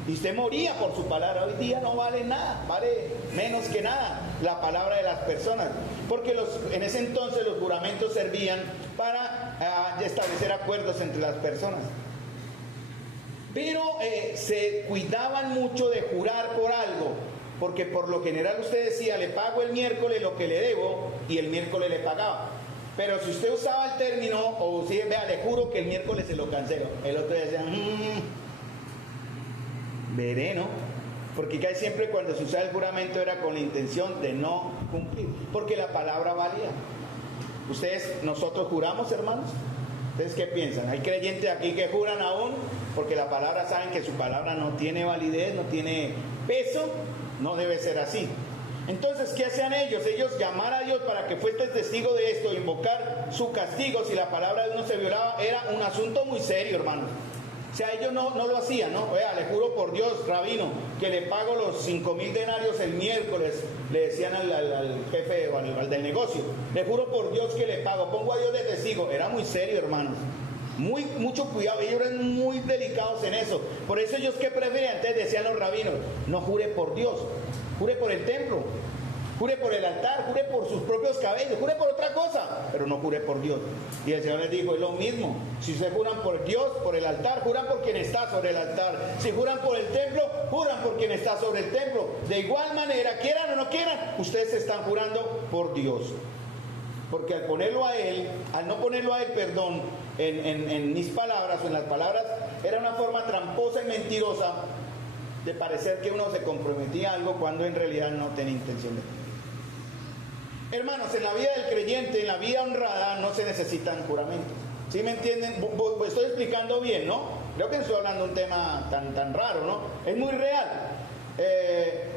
Y usted moría por su palabra. Hoy día no vale nada, vale menos que nada la palabra de las personas. Porque en ese entonces los juramentos servían para establecer acuerdos entre las personas. Pero se cuidaban mucho de jurar por algo, porque por lo general usted decía, le pago el miércoles lo que le debo, y el miércoles le pagaba. Pero si usted usaba el término, o si vea, le juro que el miércoles se lo cancelo, el otro decía, veré, ¿no? Porque casi siempre cuando se usaba el juramento era con la intención de no cumplir, porque la palabra valía. Nosotros juramos, hermanos. ¿Ustedes qué piensan? ¿Hay creyentes aquí que juran aún? Porque la palabra, saben que su palabra no tiene validez, no tiene peso, no debe ser así. Entonces, ¿qué hacían ellos? Ellos llamar a Dios para que fuese testigo de esto, invocar su castigo si la palabra de uno se violaba, era un asunto muy serio, hermanos. O sea, ellos no lo hacían, ¿no? Vea, le juro por Dios, rabino, que le pago los 5.000 denarios el miércoles, le decían al jefe o al del negocio. Le juro por Dios que le pago, pongo a Dios de testigo. Era muy serio, hermanos. Mucho cuidado, ellos eran muy delicados en eso. Por eso ellos, ¿qué preferían? Antes decían los rabinos, no jure por Dios, jure por el templo, jure por el altar, jure por sus propios cabellos, jure por otra cosa, pero no jure por Dios. Y el Señor les dijo, es lo mismo. Si ustedes juran por Dios, por el altar, juran por quien está sobre el altar. Si juran por el templo, juran por quien está sobre el templo. De igual manera, quieran o no quieran, ustedes están jurando por Dios. Porque al no ponerlo a él, perdón, en mis palabras o en las palabras, era una forma tramposa y mentirosa de parecer que uno se comprometía a algo cuando en realidad no tenía intención de. Hermanos, en la vida del creyente, en la vida honrada, no se necesitan juramentos. ¿Sí me entienden? Estoy explicando bien, ¿no? Creo que estoy hablando de un tema tan raro, ¿no? Es muy real.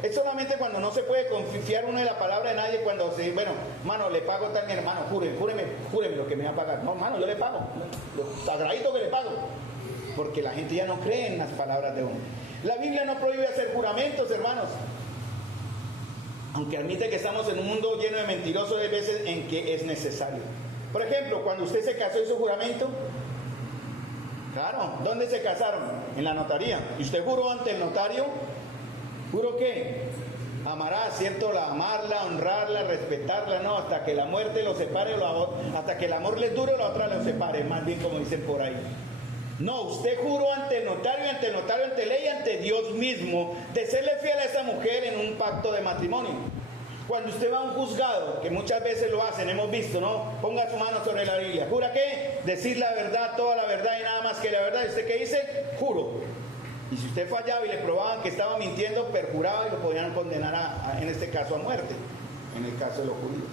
Es solamente cuando no se puede confiar uno en la palabra de nadie, cuando se dice, bueno, mano, le pago tal, mi hermano, júreme lo que me va a pagar. No, mano, yo le pago, lo sagradito que le pago. Porque la gente ya no cree en las palabras de uno. La Biblia no prohíbe hacer juramentos, hermanos. Aunque admite que estamos en un mundo lleno de mentirosos, hay veces en que es necesario. Por ejemplo, cuando usted se casó, hizo juramento. Claro, ¿dónde se casaron? En la notaría. ¿Y usted juró ante el notario? ¿Juro qué? Amarás, ¿cierto? Amarla, honrarla, respetarla, no, hasta que la muerte los separe, hasta que el amor les dure, la otra los separe, más bien como dicen por ahí. No, usted juró ante el notario, ante ley, ante Dios mismo, de serle fiel a esa mujer en un pacto de matrimonio. Cuando usted va a un juzgado, que muchas veces lo hacen, hemos visto, ¿no? Ponga su mano sobre la Biblia. ¿Jura qué? Decir la verdad, toda la verdad y nada más que la verdad. ¿Y usted qué dice? Juro. Y si usted fallaba y le probaban que estaba mintiendo, perjuraba y lo podían condenar en este caso a muerte, en el caso de los judíos.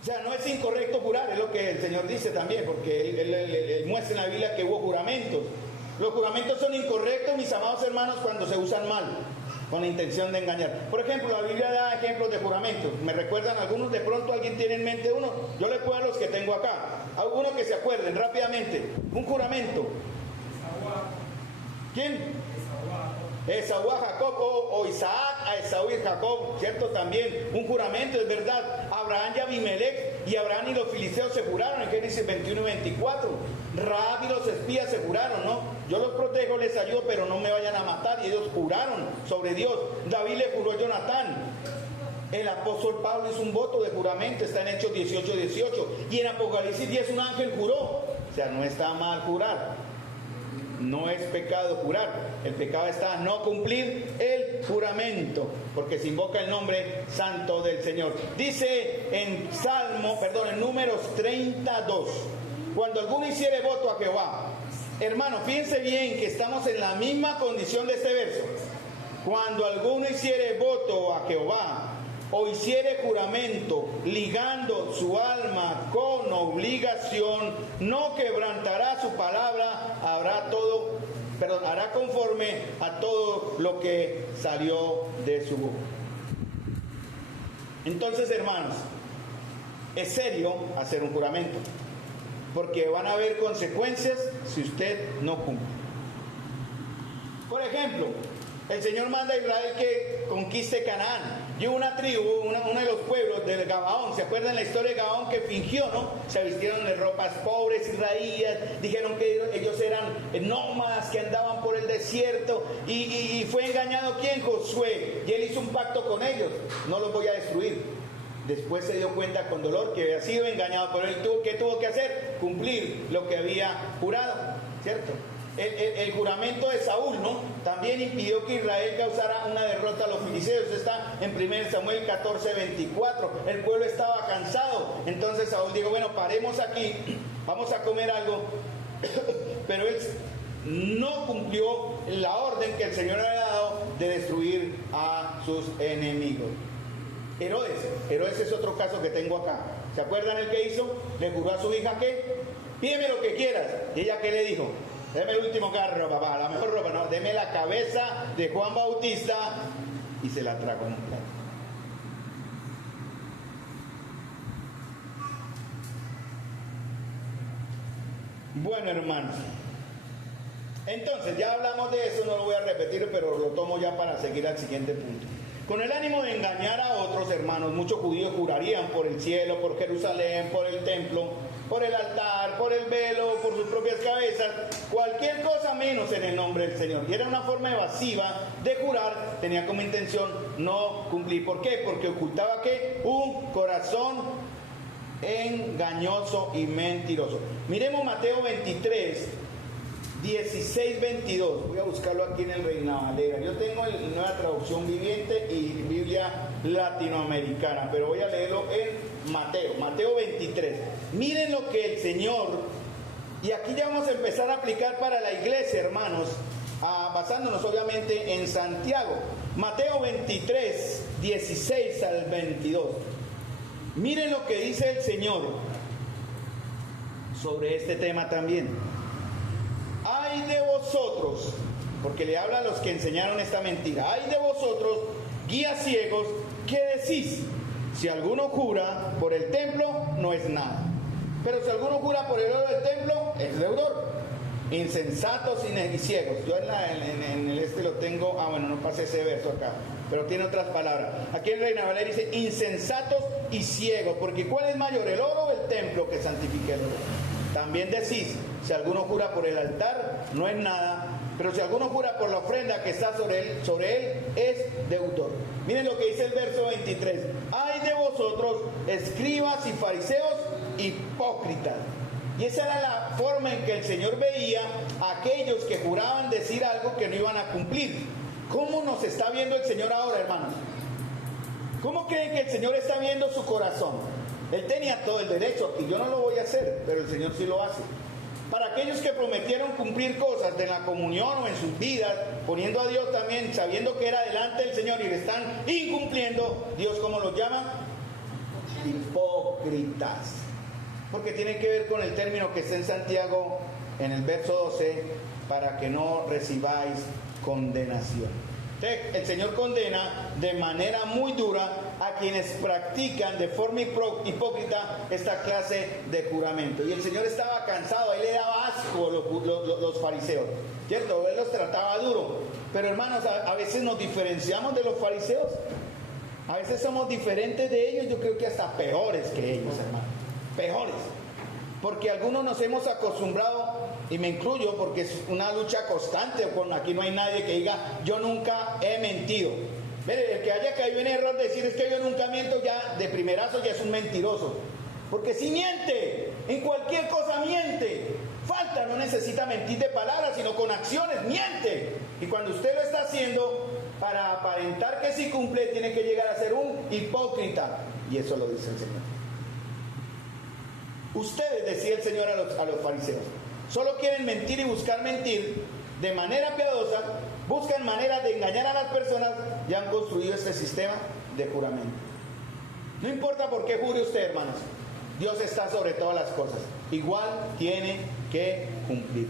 O sea, no es incorrecto jurar, es lo que el Señor dice también, porque él muestra en la Biblia que hubo juramentos. Los juramentos son incorrectos, mis amados hermanos, cuando se usan mal, con la intención de engañar. Por ejemplo, la Biblia da ejemplos de juramentos. ¿Me recuerdan algunos? De pronto alguien tiene en mente uno. Yo les puedo dar los que tengo acá. Algunos que se acuerden rápidamente. Un juramento. ¿Quién? Esaú a Jacob, o Isaac a Esaú y Jacob, ¿cierto? También un juramento, es verdad. Abraham y Abimelech, y Abraham y los filisteos se juraron en Génesis 21 y 24. Rahab y los espías se juraron, ¿no? Yo los protejo, les ayudo, pero no me vayan a matar. Y ellos juraron sobre Dios. David le juró a Jonatán. El apóstol Pablo hizo un voto de juramento, está en Hechos 18:18. Y en Apocalipsis 10 un ángel juró. O sea, no está mal jurar. No es pecado jurar, el pecado está en no cumplir el juramento, porque se invoca el nombre santo del Señor. Dice en Números 32, cuando alguno hiciere voto a Jehová, hermano, fíjense bien que estamos en la misma condición de este verso. Cuando alguno hiciere voto a Jehová, o hiciere juramento, ligando su alma con obligación, no quebrantará su palabra, hará conforme a todo lo que salió de su boca. Entonces, hermanos, es serio hacer un juramento, porque van a haber consecuencias si usted no cumple. Por ejemplo, el Señor manda a Israel que conquiste Canaán. Y una tribu, uno de los pueblos del Gabaón, ¿se acuerdan la historia de Gabaón que fingió, no? Se vistieron de ropas pobres y raídas, dijeron que ellos eran nómadas que andaban por el desierto y fue engañado ¿quién? Josué. Y él hizo un pacto con ellos, no los voy a destruir. Después se dio cuenta con dolor que había sido engañado, pero él ¿qué tuvo que hacer? Cumplir lo que había jurado, ¿cierto? El juramento de Saúl, ¿no? También impidió que Israel causara una derrota a los filisteos. Está en 1 Samuel 14:24. El pueblo estaba cansado. Entonces Saúl dijo, bueno, paremos aquí, vamos a comer algo. Pero él no cumplió la orden que el Señor había dado de destruir a sus enemigos. Herodes es otro caso que tengo acá. ¿Se acuerdan el que hizo? Le juró a su hija que, pídeme lo que quieras. ¿Y ella qué le dijo? Deme el último carro, papá, la mejor ropa, no, deme la cabeza de Juan Bautista, y se la tragó en un plato. Bueno, hermanos, entonces ya hablamos de eso, no lo voy a repetir, pero lo tomo ya para seguir al siguiente punto. Con el ánimo de engañar a otros hermanos, muchos judíos jurarían por el cielo, por Jerusalén, por el templo, por el altar, por el velo, por sus propias cabezas, cualquier cosa menos en el nombre del Señor. Y era una forma evasiva de jurar, tenía como intención no cumplir. ¿Por qué? Porque ocultaba ¿qué? Un corazón engañoso y mentiroso. Miremos Mateo 23, 16, 22. Voy a buscarlo aquí en el Reina Valera. Yo tengo la Nueva Traducción Viviente y Biblia Latinoamericana, pero voy a leerlo en Mateo 23. Miren lo que el Señor, y aquí ya vamos a empezar a aplicar para la iglesia, hermanos, basándonos obviamente en Santiago. Mateo 23, 16 al 22. Miren lo que dice el Señor sobre este tema también. Ay de vosotros, porque le habla a los que enseñaron esta mentira. Ay de vosotros, guías ciegos, ¿qué decís? Si alguno jura por el templo, no es nada. Pero si alguno jura por el oro del templo, es deudor. Insensatos y ciegos. Yo en el lo tengo, bueno, no pasé ese verso acá, pero tiene otras palabras. Aquí en Reina Valera dice insensatos y ciegos, porque ¿cuál es mayor, el oro o el templo que santifica el oro? También decís, si alguno jura por el altar, no es nada, pero si alguno jura por la ofrenda que está sobre él es deudor. Miren lo que dice el verso 23. Ay de vosotros, escribas y fariseos, hipócritas. Y esa era la forma en que el Señor veía a aquellos que juraban decir algo que no iban a cumplir. ¿Cómo nos está viendo el Señor ahora, hermanos? ¿Cómo creen que el Señor está viendo su corazón? Él tenía todo el derecho aquí, yo no lo voy a hacer, pero el Señor sí lo hace. Para aquellos que prometieron cumplir cosas de la comunión o en sus vidas, poniendo a Dios también, sabiendo que era delante del Señor y le están incumpliendo, Dios ¿cómo los llama? Hipócritas. Porque tiene que ver con el término que está en Santiago, en el verso 12, para que no recibáis condenación. Entonces, el Señor condena de manera muy dura a quienes practican de forma hipócrita esta clase de juramento. Y el Señor estaba cansado, a él le daba asco los fariseos, ¿cierto? Él los trataba duro. Pero hermanos, a veces nos diferenciamos de los fariseos. A veces somos diferentes de ellos, yo creo que hasta peores que ellos, hermanos. Peores. Porque algunos nos hemos acostumbrado, y me incluyo porque es una lucha constante, aquí no hay nadie que diga yo nunca he mentido. Mire, el que haya caído en error de decir es que yo nunca miento, ya de primerazo ya es un mentiroso. Porque si miente, en cualquier cosa miente. Falta, no necesita mentir de palabras, sino con acciones, miente. Y cuando usted lo está haciendo, para aparentar que sí cumple, tiene que llegar a ser un hipócrita. Y eso lo dice el Señor. Ustedes, decía el Señor a los fariseos, solo quieren mentir y buscar mentir de manera piadosa, buscan maneras de engañar a las personas y han construido este sistema de juramento. No importa por qué jure usted, hermanos, Dios está sobre todas las cosas. Igual tiene que cumplir.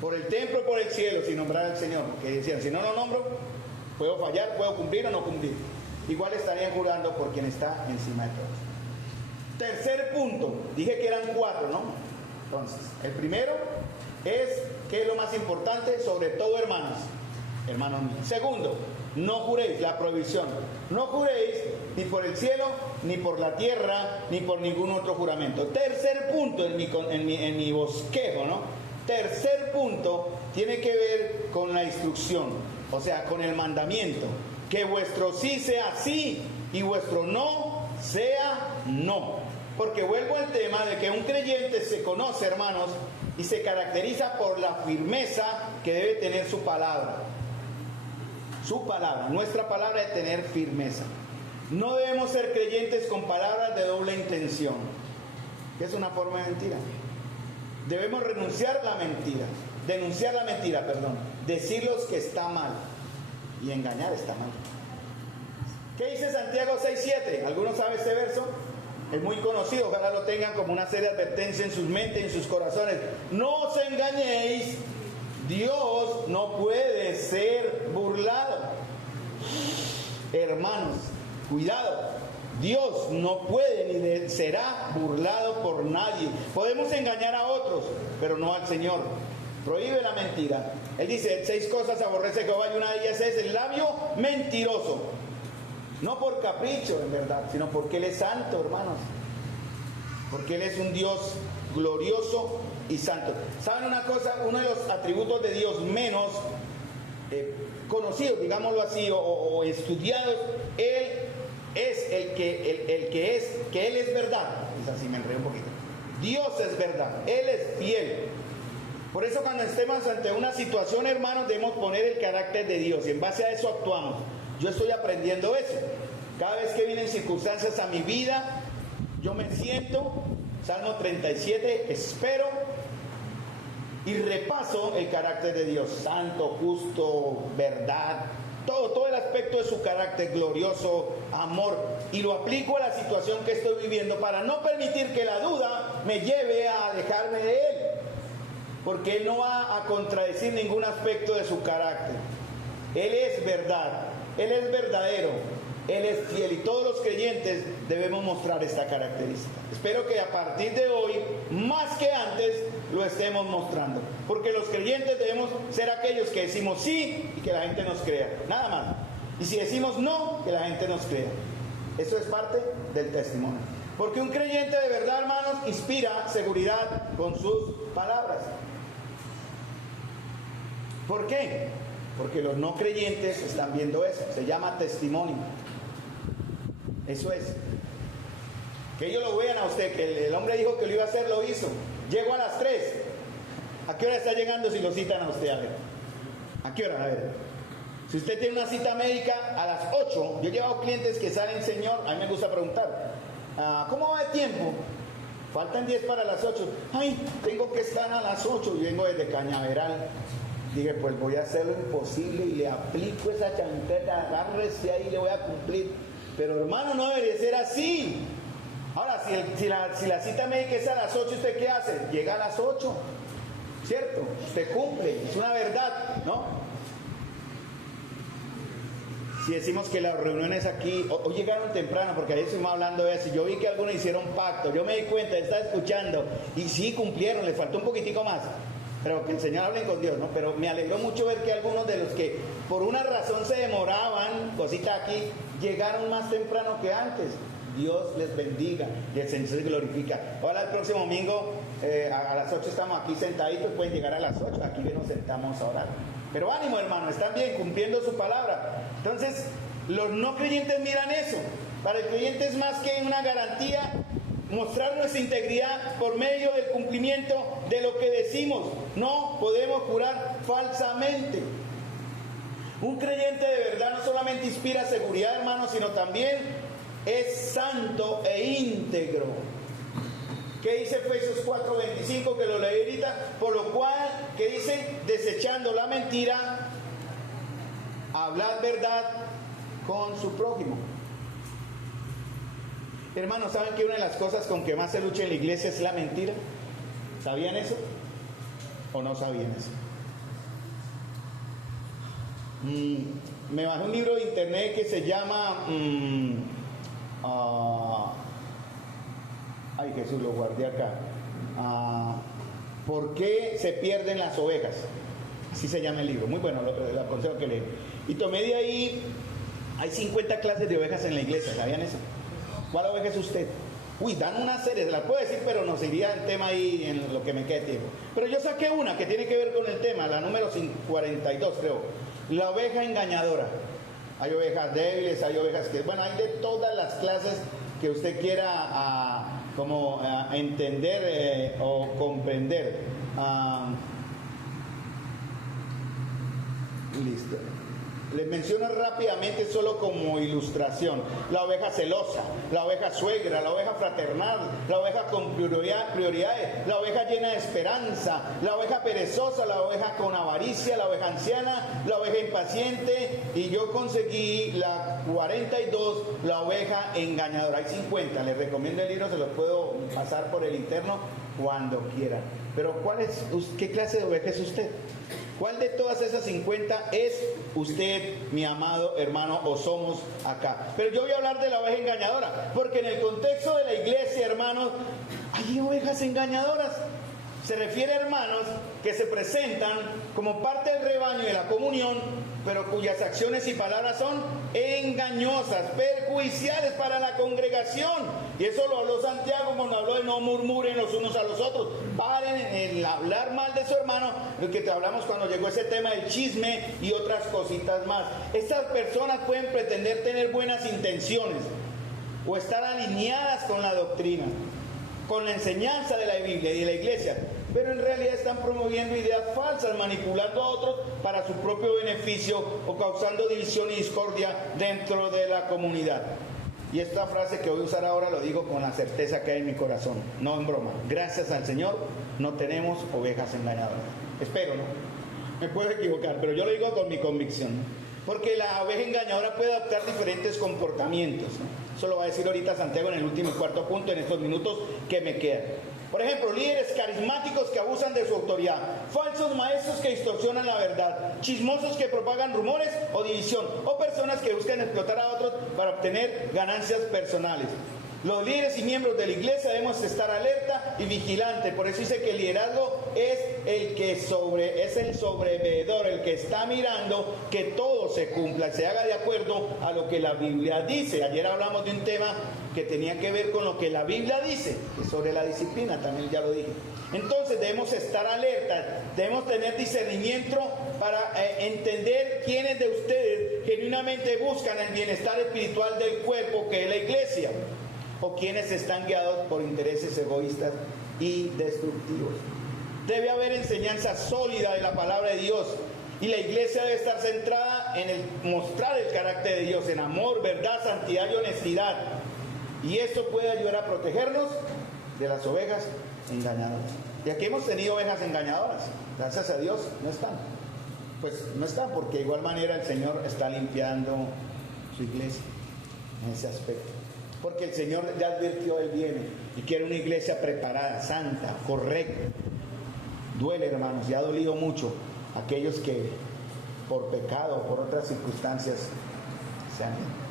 Por el templo, por el cielo, sin nombrar al Señor. Que decían, si no lo nombro, puedo fallar, puedo cumplir o no cumplir. Igual estarían jurando por quien está encima de todos. Tercer punto, dije que eran 4, ¿no? Entonces, el primero es, ¿qué es lo más importante? Sobre todo, hermanos míos. Segundo, no juréis, la prohibición. No juréis ni por el cielo, ni por la tierra, ni por ningún otro juramento. Tercer punto en mi bosquejo, ¿no? Tercer punto tiene que ver con la instrucción, o sea, con el mandamiento. Que vuestro sí sea sí y vuestro no sea no. Porque vuelvo al tema de que un creyente se conoce, hermanos, y se caracteriza por la firmeza que debe tener su palabra. Su palabra, nuestra palabra debe tener firmeza. No debemos ser creyentes con palabras de doble intención, que es una forma de mentira. Debemos denunciar la mentira, decirlos que está mal, y engañar está mal. ¿Qué dice Santiago 6:7? ¿Alguno sabe este verso? Es muy conocido, ojalá lo tengan como una seria advertencia en sus mentes y en sus corazones. No os engañéis, Dios no puede ser burlado. Hermanos, cuidado, Dios no puede ni será burlado por nadie. Podemos engañar a otros, pero no al Señor. Prohíbe la mentira. Él dice, 6 cosas aborrece Jehová y una de ellas es el labio mentiroso. No por capricho, en verdad, sino porque Él es santo, hermanos. Porque Él es un Dios glorioso y santo. ¿Saben una cosa? Uno de los atributos de Dios menos conocidos, digámoslo así, o estudiados, Él es que Él es verdad. Es así, me enredé un poquito. Dios es verdad, Él es fiel. Por eso cuando estemos ante una situación, hermanos, debemos poner el carácter de Dios y en base a eso actuamos. Yo estoy aprendiendo eso. Cada vez que vienen circunstancias a mi vida, yo me siento, Salmo 37, espero y repaso el carácter de Dios, santo, justo, verdad, todo el aspecto de su carácter, glorioso, amor, y lo aplico a la situación que estoy viviendo para no permitir que la duda me lleve a alejarme de Él, porque Él no va a contradecir ningún aspecto de su carácter. Él es verdad, Él es verdadero, Él es fiel y todos los creyentes debemos mostrar esta característica. Espero que a partir de hoy, más que antes, lo estemos mostrando. Porque los creyentes debemos ser aquellos que decimos sí y que la gente nos crea, nada más. Y si decimos no, que la gente nos crea. Eso es parte del testimonio. Porque un creyente de verdad, hermanos, inspira seguridad con sus palabras. ¿Por qué? Porque los no creyentes están viendo eso. Se llama testimonio. Eso es. Que ellos lo vean a usted, que el hombre dijo que lo iba a hacer, lo hizo. Llego a las 3. ¿A qué hora está llegando si lo citan a usted? A ver. ¿A qué hora? A ver. Si usted tiene una cita médica a las 8, yo he llevado clientes que salen, señor, a mí me gusta preguntar, ¿cómo va el tiempo? Faltan 10 para las 8. Ay, tengo que estar a las 8. Yo vengo desde Cañaveral. Dije, pues voy a hacer lo imposible y le aplico esa chancleta, agárrese ahí y le voy a cumplir. Pero hermano, no debería ser así. Ahora, si la cita médica es a las 8, ¿usted qué hace? Llega a las 8, ¿cierto? Usted cumple, es una verdad, ¿no? Si decimos que las reuniones aquí, hoy llegaron temprano, porque ayer estuvimos hablando de eso, yo vi que algunos hicieron pacto, yo me di cuenta, estaba escuchando, y sí cumplieron, les faltó un poquitico más. Pero que el Señor hable con Dios, ¿no? Pero me alegró mucho ver que algunos de los que por una razón se demoraban, cosita aquí, llegaron más temprano que antes. Dios les bendiga y el Señor se glorifica. Ahora el próximo domingo a las 8 estamos aquí sentaditos, pueden llegar a las 8, aquí nos sentamos a orar. Pero ánimo, hermano, están bien cumpliendo su palabra. Entonces, los no creyentes miran eso. Para el creyente es más que una garantía mostrar nuestra integridad por medio del cumplimiento de lo que decimos. No podemos jurar falsamente. Un creyente de verdad no solamente inspira seguridad, hermano, sino también es santo e íntegro. ¿Qué dice Efesios 4:25? Que lo leí ahorita. Por lo cual, ¿qué dice? Desechando la mentira, hablad verdad con su prójimo. Hermanos, ¿saben que una de las cosas con que más se lucha en la iglesia es la mentira? ¿Sabían eso? ¿O no sabían eso? Me bajé un libro de internet que se llama ay, Jesús, lo guardé acá. ¿Por qué se pierden las ovejas? Así se llama el libro. Muy bueno, lo aconsejo que lean. Y tomé de ahí, hay 50 clases de ovejas en la iglesia, ¿sabían eso? ¿Cuál oveja es usted? Uy, dan una serie, se la puedo decir, pero nos iría el tema ahí en lo que me quede tiempo. Pero yo saqué una que tiene que ver con el tema, la número 42 creo. La oveja engañadora. Hay ovejas débiles, hay ovejas que... Bueno, hay de todas las clases que usted quiera entender o comprender. Listo. Les menciono rápidamente solo como ilustración. La oveja celosa, la oveja suegra, la oveja fraternal, la oveja con prioridades, la oveja llena de esperanza, la oveja perezosa, la oveja con avaricia, la oveja anciana, la oveja impaciente, y yo conseguí la 42, la oveja engañadora. Hay 50, les recomiendo el libro, se los puedo pasar por el interno cuando quieran. Pero ¿qué clase de oveja es usted? ¿Cuál de todas esas 50 es usted, mi amado hermano, o somos acá? Pero yo voy a hablar de la oveja engañadora, porque en el contexto de la iglesia, hermanos, hay ovejas engañadoras. Se refiere a hermanos que se presentan como parte del rebaño de la comunión, pero cuyas acciones y palabras son engañosas, perjudiciales para la congregación. Y eso lo habló Santiago cuando habló de no murmuren los unos a los otros. Paren en hablar mal de su hermano, lo que te hablamos cuando llegó ese tema del chisme y otras cositas más. Estas personas pueden pretender tener buenas intenciones o estar alineadas con la doctrina, con la enseñanza de la Biblia y de la iglesia, pero en realidad están promoviendo ideas falsas, manipulando a otros para su propio beneficio o causando división y discordia dentro de la comunidad. Y esta frase que voy a usar ahora lo digo con la certeza que hay en mi corazón, no en broma. Gracias al Señor no tenemos ovejas engañadoras. Espero, ¿no? Me puedo equivocar, pero yo lo digo con mi convicción. Porque la oveja engañadora puede adoptar diferentes comportamientos, ¿no? Eso lo va a decir ahorita Santiago en el último y cuarto punto, en estos minutos que me quedan. Por ejemplo, líderes carismáticos que abusan de su autoridad, falsos maestros que distorsionan la verdad, chismosos que propagan rumores o división, o personas que buscan explotar a otros para obtener ganancias personales. Los líderes y miembros de la iglesia debemos estar alerta y vigilante. Por eso dice que el liderazgo es el sobreveedor, el que está mirando que todo se cumpla, se haga de acuerdo a lo que la Biblia dice. Ayer hablamos de un tema que tenía que ver con lo que la Biblia dice, que sobre la disciplina, también ya lo dije. Entonces debemos estar alertas, debemos tener discernimiento para entender quiénes de ustedes genuinamente buscan el bienestar espiritual del cuerpo, que es la iglesia, o quienes están guiados por intereses egoístas y destructivos. Debe haber enseñanza sólida de la palabra de Dios, y la iglesia debe estar centrada en el mostrar el carácter de Dios, en amor, verdad, santidad y honestidad. Y esto puede ayudar a protegernos de las ovejas engañadoras. Y aquí hemos tenido ovejas engañadoras, gracias a Dios no están. Pues no están, porque de igual manera el Señor está limpiando su iglesia en ese aspecto. Porque el Señor ya advirtió, Él viene y quiere una iglesia preparada, santa, correcta. Duele, hermanos, y ha dolido mucho aquellos que por pecado o por otras circunstancias se han ido.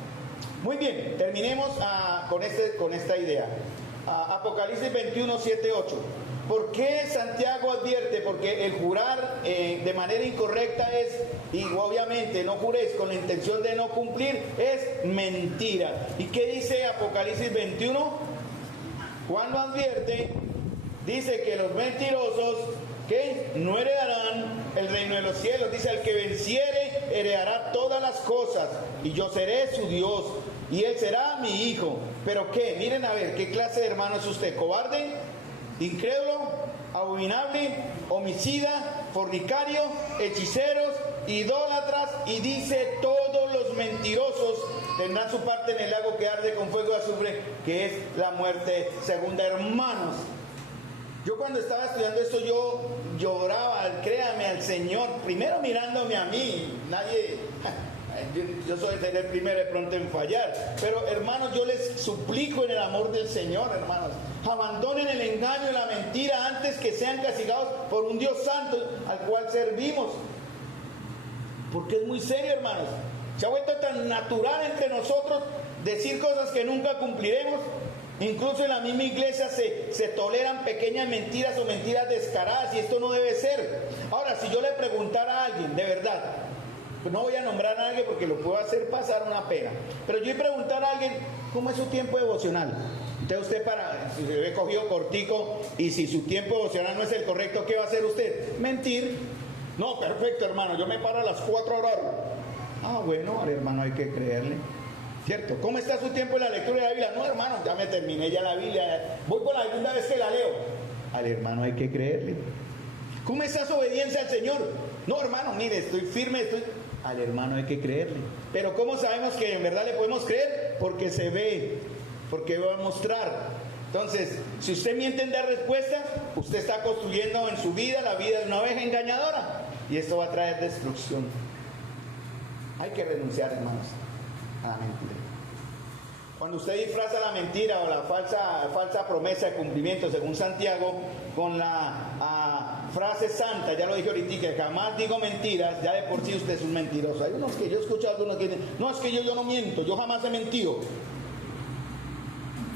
Muy bien, terminemos con esta idea. Apocalipsis 21, 7, 8. ¿Por qué Santiago advierte? Porque el jurar de manera incorrecta y obviamente no juréis con la intención de no cumplir, es mentira. ¿Y qué dice Apocalipsis 21? Juan lo advierte, dice que los mentirosos que no heredarán el reino de los cielos. Dice: al que venciere heredará todas las cosas, y yo seré su Dios, y él será mi hijo. ¿Pero qué? Miren a ver, ¿qué clase de hermano es usted? ¿Cobarde? ¿Incrédulo? ¿Abominable? ¿Homicida? ¿Fornicario? ¿Hechiceros? ¿Idólatras? Y dice: todos los mentirosos tendrán su parte en el lago que arde con fuego de azufre, que es la muerte segunda. Hermanos, yo cuando estaba estudiando esto, yo lloraba, créame, al Señor, primero mirándome a mí. Nadie, yo soy el primero de pronto en fallar, pero hermanos, yo les suplico en el amor del Señor, hermanos, abandonen el engaño y la mentira antes que sean castigados por un Dios santo al cual servimos. Porque es muy serio, hermanos. Se ha vuelto tan natural entre nosotros decir cosas que nunca cumpliremos. Incluso en la misma iglesia se toleran pequeñas mentiras o mentiras descaradas, y esto no debe ser. Ahora, si yo le preguntara a alguien, de verdad, pues no voy a nombrar a alguien porque lo puedo hacer pasar una pena, pero yo preguntar a alguien: ¿cómo es su tiempo devocional? Entonces usted, si se he cogido cortico, y si su tiempo devocional no es el correcto, ¿qué va a hacer usted? Mentir. No, perfecto, hermano, yo me paro a las 4 horas. Ah, bueno, al hermano hay que creerle, ¿cierto? ¿Cómo está su tiempo en la lectura de la Biblia? No, hermano, ya me terminé ya la Biblia, voy por la segunda vez que la leo. Al hermano hay que creerle. ¿Cómo está su obediencia al Señor? No, hermano, mire, estoy firme, Al hermano hay que creerle. Pero ¿cómo sabemos que en verdad le podemos creer? Porque se ve, porque va a mostrar. Entonces, si usted miente en dar respuesta, usted está construyendo en su vida la vida de una oveja engañadora, y esto va a traer destrucción. Hay que renunciar, hermanos, a la mentira. Cuando usted disfraza la mentira o la falsa promesa de cumplimiento, según Santiago, con la frase santa, ya lo dije ahorita, que jamás digo mentiras, ya de por sí usted es un mentiroso. Hay unos que yo escucho, algunos que dicen: no, es que yo no miento, yo jamás he mentido.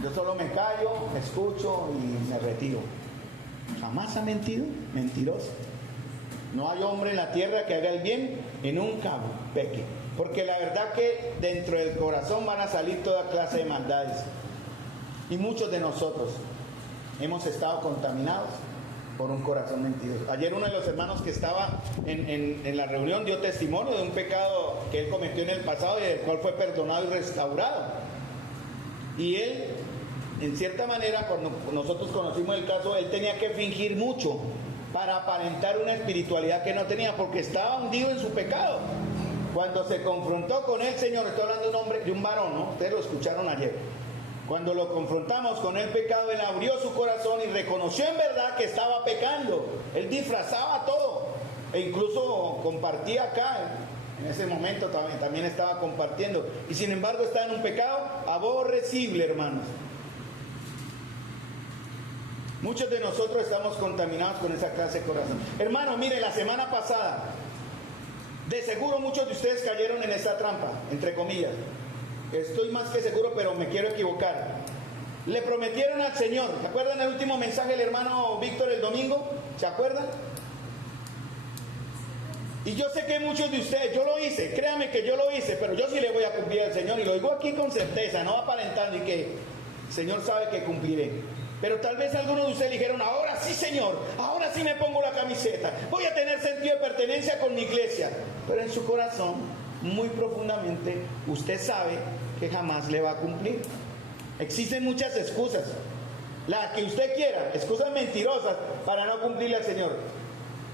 Yo solo me callo, escucho y me retiro. ¿Jamás ha mentido? Mentiroso. No hay hombre en la tierra que haga el bien y nunca peque. Porque la verdad que dentro del corazón van a salir toda clase de maldades. Y muchos de nosotros hemos estado contaminados por un corazón mentiroso. Ayer uno de los hermanos que estaba en la reunión dio testimonio de un pecado que él cometió en el pasado y del cual fue perdonado y restaurado. Y él, en cierta manera, cuando nosotros conocimos el caso, él tenía que fingir mucho para aparentar una espiritualidad que no tenía, porque estaba hundido en su pecado. Cuando se confrontó con el Señor, estoy hablando de un hombre, de un varón, ¿no? Ustedes lo escucharon ayer. Cuando lo confrontamos con el pecado, él abrió su corazón y reconoció en verdad que estaba pecando. Él disfrazaba todo, e incluso compartía acá. En ese momento también estaba compartiendo, y sin embargo estaba en un pecado aborrecible, hermanos. Muchos de nosotros estamos contaminados con esa clase de corazón. Hermano, mire, la semana pasada, de seguro muchos de ustedes cayeron en esta trampa, entre comillas. Estoy más que seguro, pero me quiero equivocar. Le prometieron al Señor. ¿Se acuerdan el último mensaje del hermano Víctor el domingo? ¿Se acuerdan? Y yo sé que muchos de ustedes, yo lo hice, créanme que yo lo hice, pero yo sí le voy a cumplir al Señor, y lo digo aquí con certeza, no aparentando y que Señor sabe que cumpliré. Pero tal vez algunos de ustedes dijeron, ahora sí, Señor, ahora sí me pongo la camiseta, voy a tener sentido de pertenencia con mi iglesia. Pero en su corazón, muy profundamente, usted sabe que jamás le va a cumplir. Existen muchas excusas, las que usted quiera, excusas mentirosas para no cumplirle al Señor.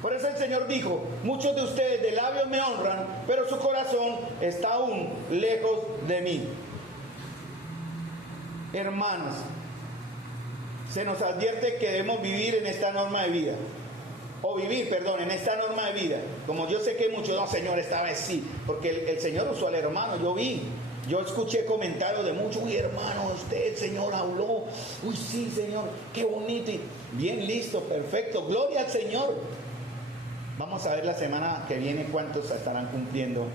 Por eso el Señor dijo, muchos de ustedes de labios me honran, pero su corazón está aún lejos de mí. Hermanos, se nos advierte que debemos vivir en esta norma de vida. En esta norma de vida. Como yo sé que muchos, no, Señor, esta vez sí. Porque el Señor usó al hermano, yo escuché comentarios de muchos, uy, hermano, usted, el Señor habló. Uy, sí, Señor, qué bonito. Y bien, listo, perfecto, gloria al Señor. Vamos a ver la semana que viene cuántos estarán cumpliendo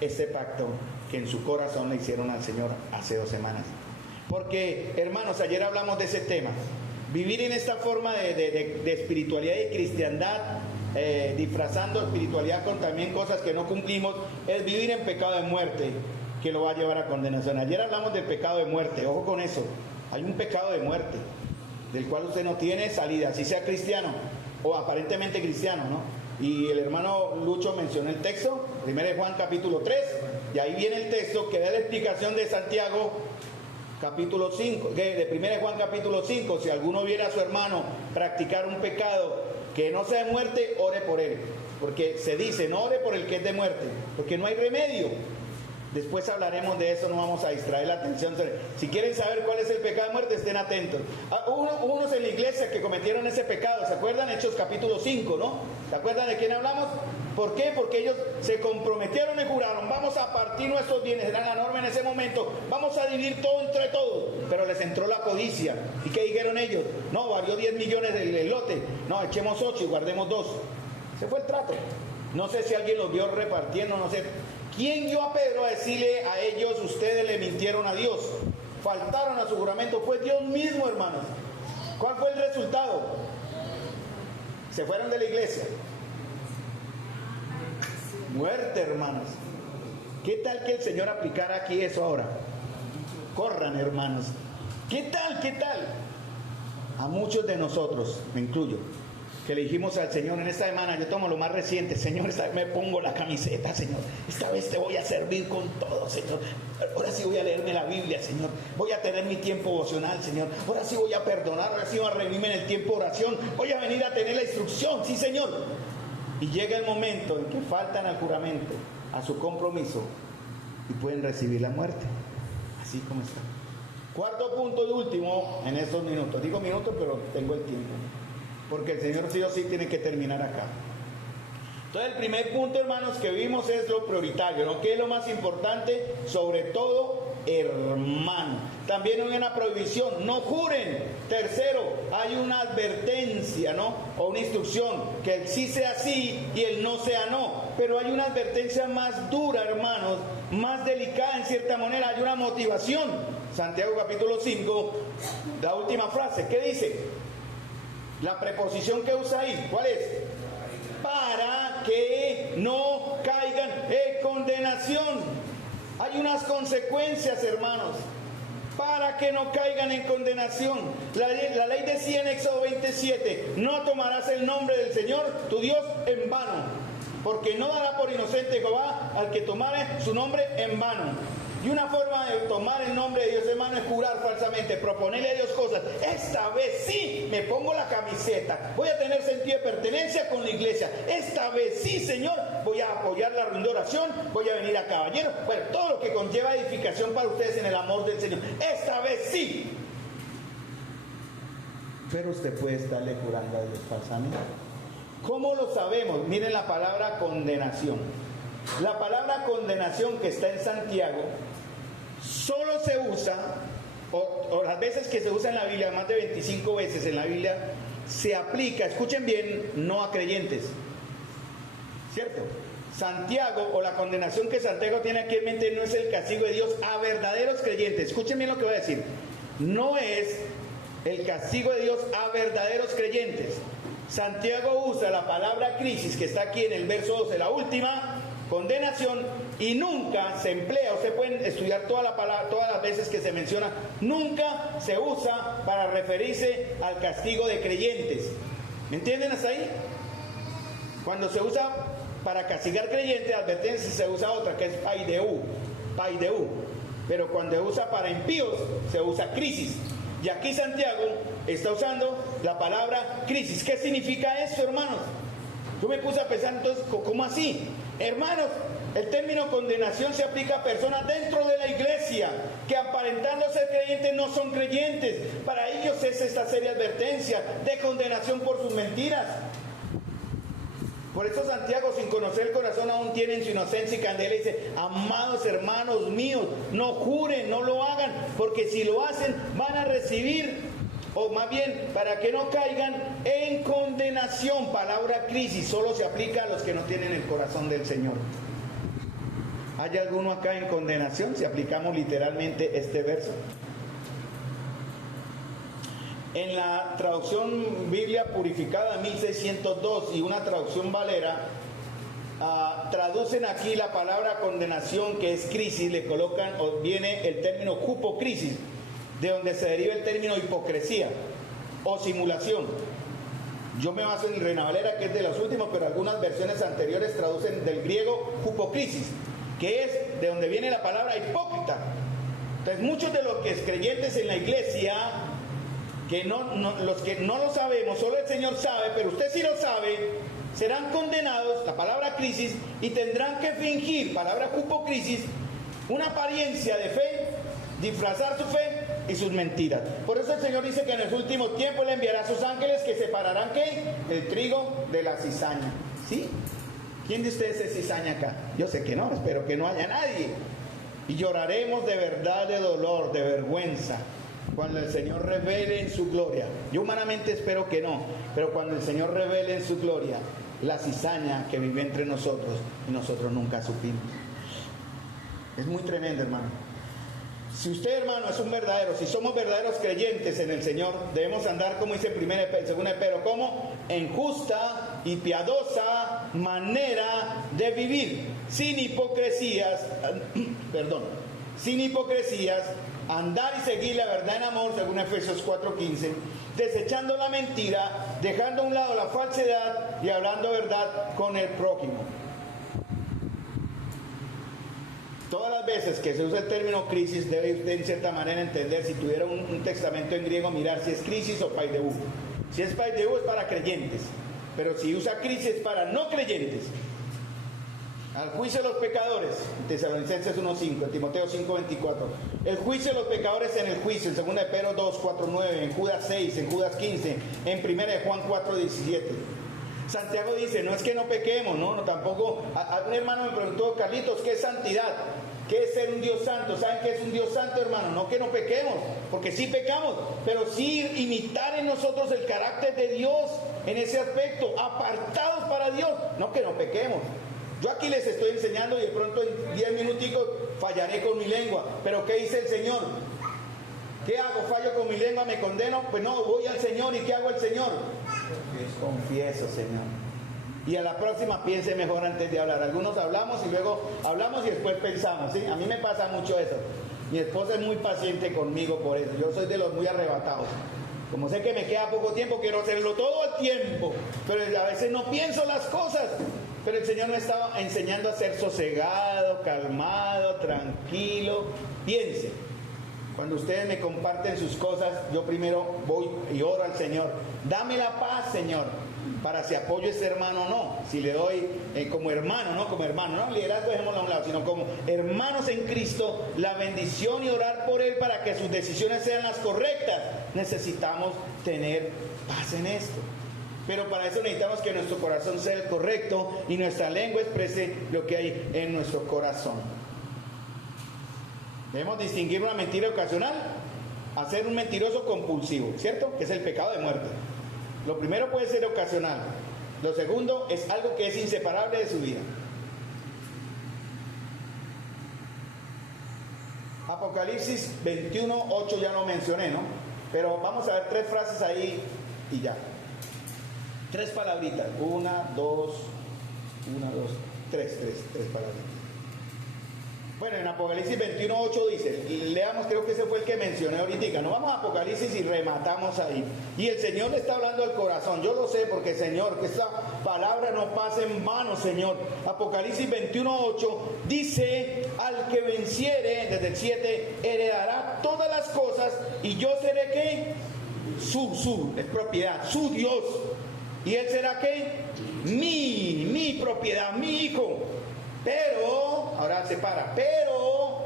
este pacto que en su corazón le hicieron al Señor hace 2 semanas. Porque, hermanos, ayer hablamos de ese tema. Vivir en esta forma de espiritualidad y cristiandad, disfrazando espiritualidad con también cosas que no cumplimos, es vivir en pecado de muerte, que lo va a llevar a condenación. Ayer hablamos del pecado de muerte, ojo con eso. Hay un pecado de muerte, del cual usted no tiene salida, si sea cristiano o aparentemente cristiano, ¿no? Y el hermano Lucho mencionó el texto, 1 Juan capítulo 3, y ahí viene el texto que da la explicación de Santiago capítulo 5, de 1 Juan capítulo 5, si alguno viera a su hermano practicar un pecado que no sea de muerte, ore por él, porque se dice, no ore por el que es de muerte, porque no hay remedio. Después hablaremos de eso, no vamos a distraer la atención. Si quieren saber cuál es el pecado de muerte, estén atentos. Hubo unos en la iglesia que cometieron ese pecado, ¿se acuerdan? Hechos capítulo 5, ¿no? ¿Se acuerdan de quién hablamos? ¿Por qué? Porque ellos se comprometieron y juraron, vamos a partir nuestros bienes, era la norma en ese momento, vamos a dividir todo entre todos. Pero les entró la codicia. ¿Y qué dijeron ellos? No, valió 10 millones del lote. No, echemos 8 y guardemos 2. Ese fue el trato. No sé si alguien los vio repartiendo, no sé. ¿Quién dio a Pedro a decirle a ellos, ustedes le mintieron a Dios? Faltaron a su juramento, fue Dios mismo, hermanos. ¿Cuál fue el resultado? Se fueron de la iglesia. Muerte, hermanos. ¿Qué tal que el Señor aplicara aquí eso ahora? Corran, hermanos. ¿Qué tal? A muchos de nosotros, me incluyo, que le dijimos al Señor en esta semana, yo tomo lo más reciente, Señor, esta vez me pongo la camiseta, Señor, esta vez te voy a servir con todo, Señor, ahora sí voy a leerme la Biblia, Señor, voy a tener mi tiempo devocional, Señor, ahora sí voy a perdonar, ahora sí voy a reunirme en el tiempo de oración, voy a venir a tener la instrucción, sí, Señor. Y llega el momento en que faltan al juramento, a su compromiso, y pueden recibir la muerte, así como está. Cuarto punto y último en estos minutos, digo minutos pero tengo el tiempo, porque el Señor sí o sí tiene que terminar acá. Entonces el primer punto, hermanos, que vimos es lo prioritario, ¿no? ¿Qué es lo más importante? Sobre todo, hermano. También hay una prohibición, no juren. Tercero, hay una advertencia, ¿no? O una instrucción, que el sí sea sí y el no sea no. Pero hay una advertencia más dura, hermanos, más delicada en cierta manera, hay una motivación. Santiago capítulo 5, la última frase, ¿qué dice? La preposición que usa ahí, ¿cuál es? Para que no caigan en condenación. Hay unas consecuencias, hermanos, para que no caigan en condenación. La ley decía en Éxodo 27, no tomarás el nombre del Señor, tu Dios, en vano, porque no dará por inocente Jehová al que tomare su nombre en vano. Y una forma de tomar el nombre de Dios, hermano, es jurar falsamente, proponerle a Dios cosas. Esta vez sí me pongo la camiseta, voy a tener sentido de pertenencia con la iglesia. Esta vez sí, Señor, voy a apoyar la reunión de oración, voy a venir a caballero. Bueno, todo lo que conlleva edificación para ustedes en el amor del Señor. Esta vez sí. Pero usted puede estarle jurando a Dios falsamente. ¿Cómo lo sabemos? Miren la palabra condenación. La palabra condenación que está en Santiago solo se usa, o las veces que se usa en la Biblia, más de 25 veces en la Biblia, se aplica, escuchen bien, no a creyentes, ¿cierto? Santiago, o la condenación que Santiago tiene aquí en mente, no es el castigo de Dios a verdaderos creyentes. Escuchen bien lo que voy a decir. No es el castigo de Dios a verdaderos creyentes. Santiago usa la palabra crisis, que está aquí en el verso 12, la última, condenación, y nunca se emplea. Ustedes pueden estudiar toda la palabra, todas las veces que se menciona, nunca se usa para referirse al castigo de creyentes. ¿Me entienden hasta ahí? Cuando se usa para castigar creyentes, advertencia, se usa otra que es paideu. Pero cuando se usa para impíos, se usa crisis. Y aquí Santiago está usando la palabra crisis. ¿Qué significa esto, hermanos? Yo me puse a pensar entonces, ¿cómo así? Hermanos, el término condenación se aplica a personas dentro de la iglesia que aparentando ser creyentes no son creyentes. Para ellos es esta seria advertencia de condenación por sus mentiras. Por eso Santiago, sin conocer el corazón, aún tienen su inocencia y candela, y dice: amados hermanos míos, no juren, no lo hagan, porque si lo hacen van a recibir, o más bien, para que no caigan en condenación. Palabra crisis solo se aplica a los que no tienen el corazón del Señor. ¿Hay alguno acá en condenación si aplicamos literalmente este verso? En la traducción Biblia Purificada 1602 y una traducción Valera, traducen aquí la palabra condenación, que es crisis, le colocan, o viene el término cupocrisis, de donde se deriva el término hipocresía o simulación. Yo me baso en el Reina Valera, que es de los últimos, pero algunas versiones anteriores traducen del griego cupocrisis, que es de donde viene la palabra hipócrita. Entonces muchos de los que es creyentes en la iglesia, que los que no lo sabemos, solo el Señor sabe, pero usted sí lo sabe, serán condenados, la palabra crisis, y tendrán que fingir, palabra cupocrisis, una apariencia de fe, disfrazar su fe y sus mentiras. Por eso el Señor dice que en el último tiempo le enviará a sus ángeles que separarán, ¿qué? El trigo de la cizaña. ¿Sí? ¿Quién de ustedes es cizaña acá? Yo sé que no, espero que no haya nadie. Y lloraremos de verdad, de dolor, de vergüenza, cuando el Señor revele en su gloria. Yo humanamente espero que no, pero cuando el Señor revele en su gloria la cizaña que vive entre nosotros y nosotros nunca supimos. Es muy tremendo, hermano. Si usted, hermano, es un verdadero, si somos verdaderos creyentes en el Señor, debemos andar, como dice 2 Pedro, como en justa y piadosa manera de vivir, sin hipocresías, sin hipocresías, andar y seguir la verdad en amor, según Efesios 4:15, desechando la mentira, dejando a un lado la falsedad y hablando verdad con el prójimo. Todas las veces que se usa el término crisis, debe usted en cierta manera entender, si tuviera un testamento en griego, mirar si es crisis o paideu. Si es paideu es para creyentes, pero si usa crisis es para no creyentes. Al juicio de los pecadores, Tesalonicenses 1:5, Timoteo 5:24. El juicio de los pecadores en el juicio, en 2 Pedro 2:4-9, en Judas 6, en Judas 15, en 1 Juan 4:17. Santiago dice, no es que no pequemos, no tampoco. Un hermano me preguntó: Carlitos, ¿qué es santidad? ¿Qué es ser un Dios santo? ¿Saben qué es un Dios santo, hermano? No que no pequemos, porque sí pecamos, pero sí imitar en nosotros el carácter de Dios en ese aspecto, apartados para Dios, no que no pequemos. Yo aquí les estoy enseñando y de pronto en 10 minuticos fallaré con mi lengua, pero ¿qué dice el Señor? ¿Qué hago? ¿Fallo con mi lengua? ¿Me condeno? Pues no, voy al Señor. ¿Y qué hago al Señor? Confieso, Señor. Y a la próxima piense mejor antes de hablar. Algunos hablamos y luego hablamos y después pensamos, ¿sí? A mí me pasa mucho eso. Mi esposa es muy paciente conmigo por eso. Yo soy de los muy arrebatados. Como sé que me queda poco tiempo, quiero hacerlo todo al tiempo. Pero a veces no pienso las cosas. Pero el Señor me estaba enseñando a ser sosegado, calmado, tranquilo. Piense. Cuando ustedes me comparten sus cosas, yo primero voy y oro al Señor. Dame la paz, Señor, para si apoyo a ese hermano o no. Si le doy como hermano, no liderazgo, dejémoslo a un lado, sino como hermanos en Cristo, la bendición y orar por él para que sus decisiones sean las correctas. Necesitamos tener paz en esto. Pero para eso necesitamos que nuestro corazón sea el correcto y nuestra lengua exprese lo que hay en nuestro corazón. Debemos distinguir una mentira ocasional a ser un mentiroso compulsivo, ¿cierto? Que es el pecado de muerte. Lo primero puede ser ocasional. Lo segundo es algo que es inseparable de su vida. Apocalipsis 21:8 ya lo mencioné, ¿no? Pero vamos a ver 3 frases ahí y ya. 3 palabritas. 1, 2, Tres palabras. Bueno, en Apocalipsis 21:8 dice, leamos, creo que ese fue el que mencioné ahorita, no vamos a Apocalipsis y rematamos ahí. Y el Señor le está hablando al corazón, yo lo sé porque Señor, que esta palabra no pase en vano, Señor. Apocalipsis 21:8 dice, al que venciere, desde el 7, heredará todas las cosas y yo seré ¿qué? Es propiedad, su Dios. Y él será ¿qué? Mi propiedad, mi hijo. Pero, ahora se para, pero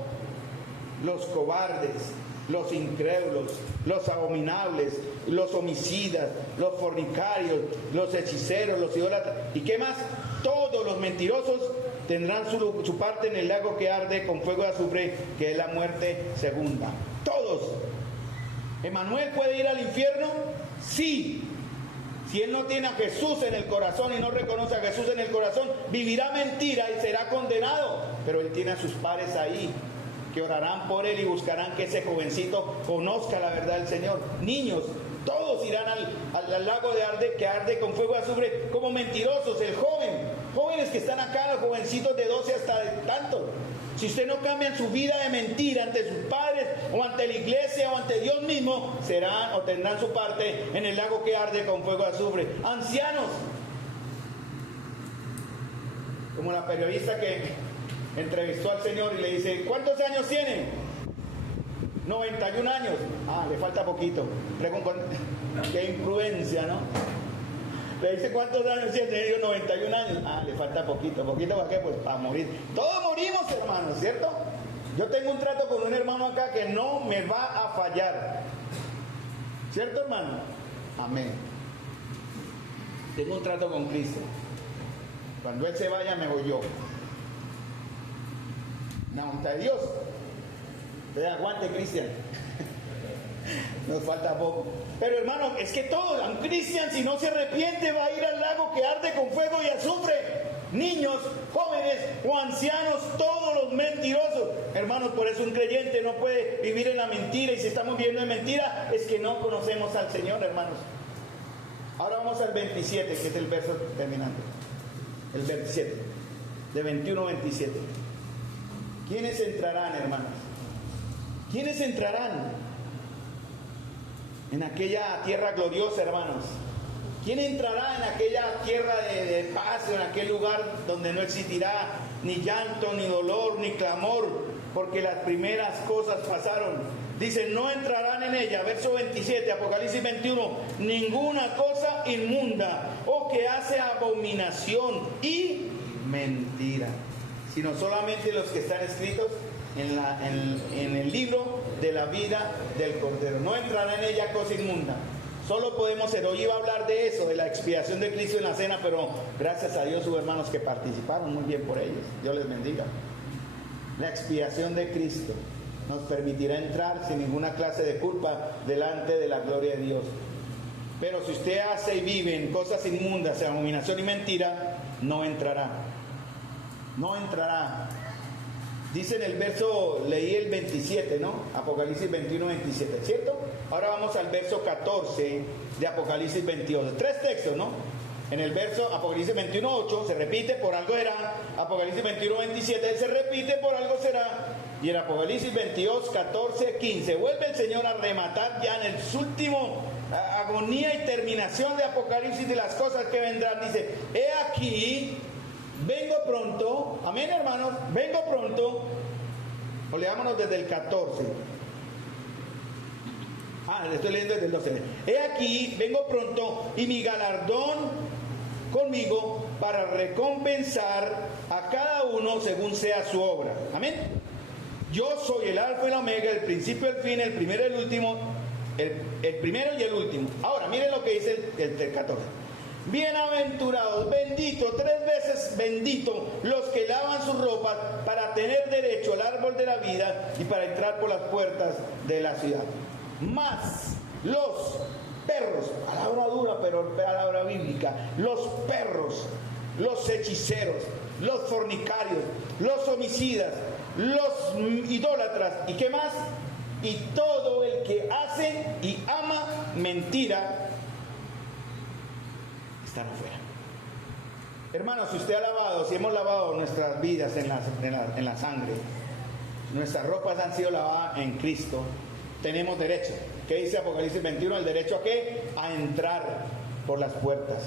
los cobardes, los incrédulos, los abominables, los homicidas, los fornicarios, los hechiceros, los idólatras, ¿y qué más? Todos los mentirosos tendrán su parte en el lago que arde con fuego de azufre, que es la muerte segunda. Todos. ¿Emmanuel puede ir al infierno? Sí. Si él no tiene a Jesús en el corazón y no reconoce a Jesús en el corazón, vivirá mentira y será condenado. Pero él tiene a sus pares ahí, que orarán por él y buscarán que ese jovencito conozca la verdad del Señor. Niños, todos irán al lago que arde con fuego de azufre como mentirosos. El jóvenes que están acá, los jovencitos de 12 hasta de tanto. Si usted no cambia en su vida de mentira ante sus padres o ante la iglesia o ante Dios mismo, serán o tendrán su parte en el lago que arde con fuego de azufre. Ancianos, como la periodista que entrevistó al Señor y le dice, ¿cuántos años tiene? 91 años. Le falta poquito. Qué imprudencia, ¿no? Le dice, ¿cuántos años tiene? Le digo, 91 años. Le falta poquito. ¿Poquito para qué? Pues para morir. Todos morimos, hermanos, ¿cierto? Yo tengo un trato con un hermano acá que no me va a fallar. ¿Cierto, hermano? Amén. Tengo un trato con Cristo. Cuando Él se vaya, me voy yo. La voluntad de Dios. Usted aguante, Cristian. Nos falta poco. Pero hermano, es que todo, un cristiano si no se arrepiente va a ir al lago que arde con fuego y azufre. Niños, jóvenes o ancianos, todos los mentirosos. Hermanos, por eso un creyente no puede vivir en la mentira. Y si estamos viviendo en mentira, es que no conocemos al Señor, hermanos. Ahora vamos al 27, que es el verso terminante. El 27, de 21 a 27. ¿Quiénes entrarán, hermanos? ¿Quiénes entrarán en aquella tierra gloriosa, hermanos? ¿Quién entrará en aquella tierra de paz, en aquel lugar donde no existirá ni llanto, ni dolor, ni clamor, porque las primeras cosas pasaron? Dice, no entrarán en ella, verso 27, Apocalipsis 21, ninguna cosa inmunda o que hace abominación y mentira, sino solamente los que están escritos en el libro de la vida del Cordero. No entrará en ella cosa inmunda. Solo podemos ser, hoy iba a hablar de eso, de la expiación de Cristo en la cena, pero gracias a Dios hubo hermanos que participaron muy bien por ellos. Dios les bendiga. La expiación de Cristo nos permitirá entrar sin ninguna clase de culpa delante de la gloria de Dios. Pero si usted hace y vive en cosas inmundas, en abominación y mentira, no entrará. No entrará. Dice en el verso, leí el 27, ¿no? Apocalipsis 21, 27, ¿cierto? Ahora vamos al verso 14 de Apocalipsis 22. 3 textos, ¿no? En el verso Apocalipsis 21, 8 se repite, por algo será. Apocalipsis 21, 27 se repite, por algo será. Y en Apocalipsis 22, 14, 15 vuelve el Señor a rematar ya en el último agonía y terminación de Apocalipsis de las cosas que vendrán. Dice, he aquí, vengo pronto. Amén, hermanos, vengo pronto. O leámonos desde el 14. Le estoy leyendo desde el 12. He aquí, vengo pronto, y mi galardón conmigo para recompensar a cada uno según sea su obra. Amén. Yo soy el alfa y la omega, el principio y el fin, el primero y el último, el primero y el último. Ahora, miren lo que dice el 14. Bienaventurados, benditos, 3 veces bendito, los que lavan sus ropas para tener derecho al árbol de la vida y para entrar por las puertas de la ciudad. Mas los perros, palabra dura pero palabra bíblica, los perros, los hechiceros, los fornicarios, los homicidas, los idólatras, ¿y qué más? Y todo el que hace y ama mentira, están afuera. Hermanos, si usted ha lavado, si hemos lavado nuestras vidas en la sangre, nuestras ropas han sido lavadas en Cristo, tenemos derecho. ¿Qué dice Apocalipsis 21? ¿El derecho a qué? A entrar por las puertas,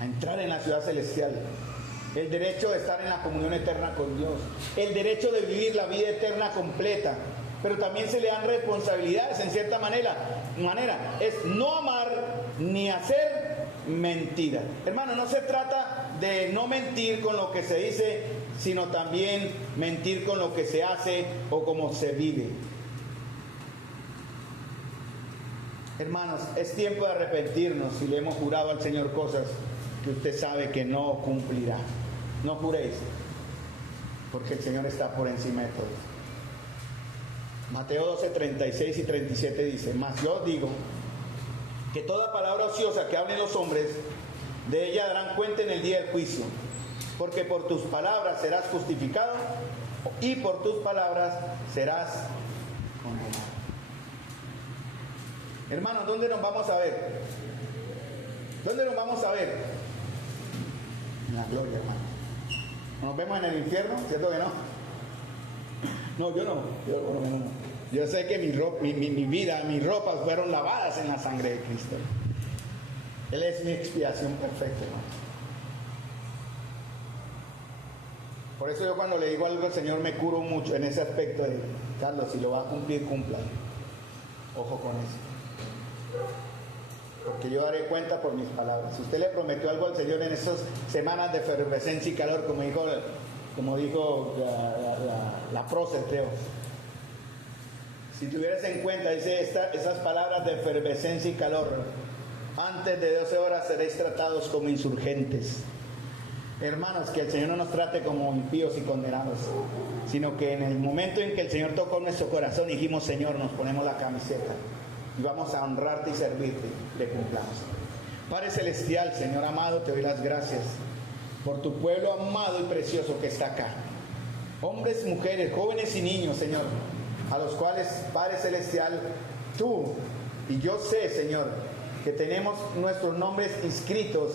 a entrar en la ciudad celestial. El derecho de estar en la comunión eterna con Dios. El derecho de vivir la vida eterna completa. Pero también se le dan responsabilidades en cierta manera. Es no amar ni hacer mentira. Hermano, no se trata de no mentir con lo que se dice, sino también mentir con lo que se hace o como se vive. Hermanos, es tiempo de arrepentirnos si le hemos jurado al Señor cosas que usted sabe que no cumplirá. No juréis, porque el Señor está por encima de todo. Mateo 12, 36 y 37 dice: mas yo os digo que toda palabra ociosa que hablen los hombres, de ella darán cuenta en el día del juicio, porque por tus palabras serás justificado y por tus palabras serás condenado. Hermanos, ¿dónde nos vamos a ver? ¿Dónde nos vamos a ver? En la gloria, hermano. ¿Nos vemos en el infierno? ¿Cierto que no? No, yo no. Yo sé que mi vida, mis ropas fueron lavadas en la sangre de Cristo. Él es mi expiación perfecta, hermano. Por eso yo cuando le digo algo al Señor me curo mucho en ese aspecto de: Carlos, si lo va a cumplir, cúmplalo. Ojo con eso. Porque yo daré cuenta por mis palabras. Si usted le prometió algo al Señor en esas semanas de efervescencia y calor, como dijo la prócer, creo. Si tuvieras en cuenta, dice esas palabras de efervescencia y calor: antes de 12 horas seréis tratados como insurgentes. Hermanos, que el Señor no nos trate como impíos y condenados, sino que en el momento en que el Señor tocó nuestro corazón, dijimos: Señor, nos ponemos la camiseta y vamos a honrarte y servirte, le cumplamos. Padre celestial, Señor amado, te doy las gracias por tu pueblo amado y precioso que está acá. Hombres, mujeres, jóvenes y niños, Señor, a los cuales, Padre celestial, tú y yo sé, Señor, que tenemos nuestros nombres inscritos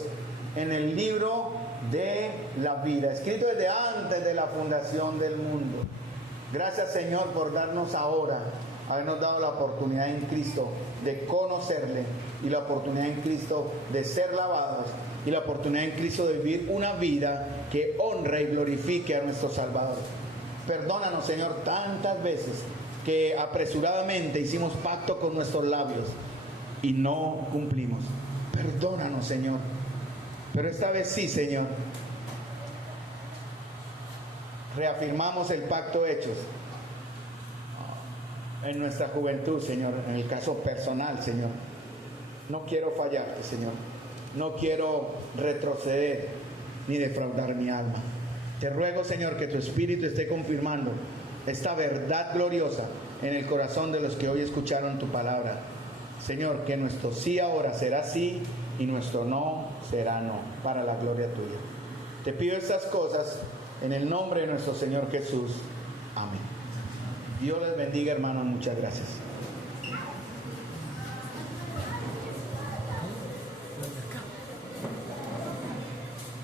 en el libro de la vida, escrito desde antes de la fundación del mundo. Gracias, Señor, por darnos ahora, habernos dado la oportunidad en Cristo de conocerle, y la oportunidad en Cristo de ser lavados, y la oportunidad en Cristo de vivir una vida que honra y glorifique a nuestro Salvador. Perdónanos, Señor, tantas veces que apresuradamente hicimos pacto con nuestros labios y no cumplimos. Perdónanos, Señor. Pero esta vez sí, Señor. Reafirmamos el pacto hecho en nuestra juventud, Señor, en el caso personal, Señor. No quiero fallarte, Señor. No quiero retroceder ni defraudar mi alma. Te ruego, Señor, que tu Espíritu esté confirmando esta verdad gloriosa en el corazón de los que hoy escucharon tu palabra. Señor, que nuestro sí ahora será sí y nuestro no será no, para la gloria tuya. Te pido estas cosas en el nombre de nuestro Señor Jesús. Amén. Dios les bendiga, hermanos. Muchas gracias.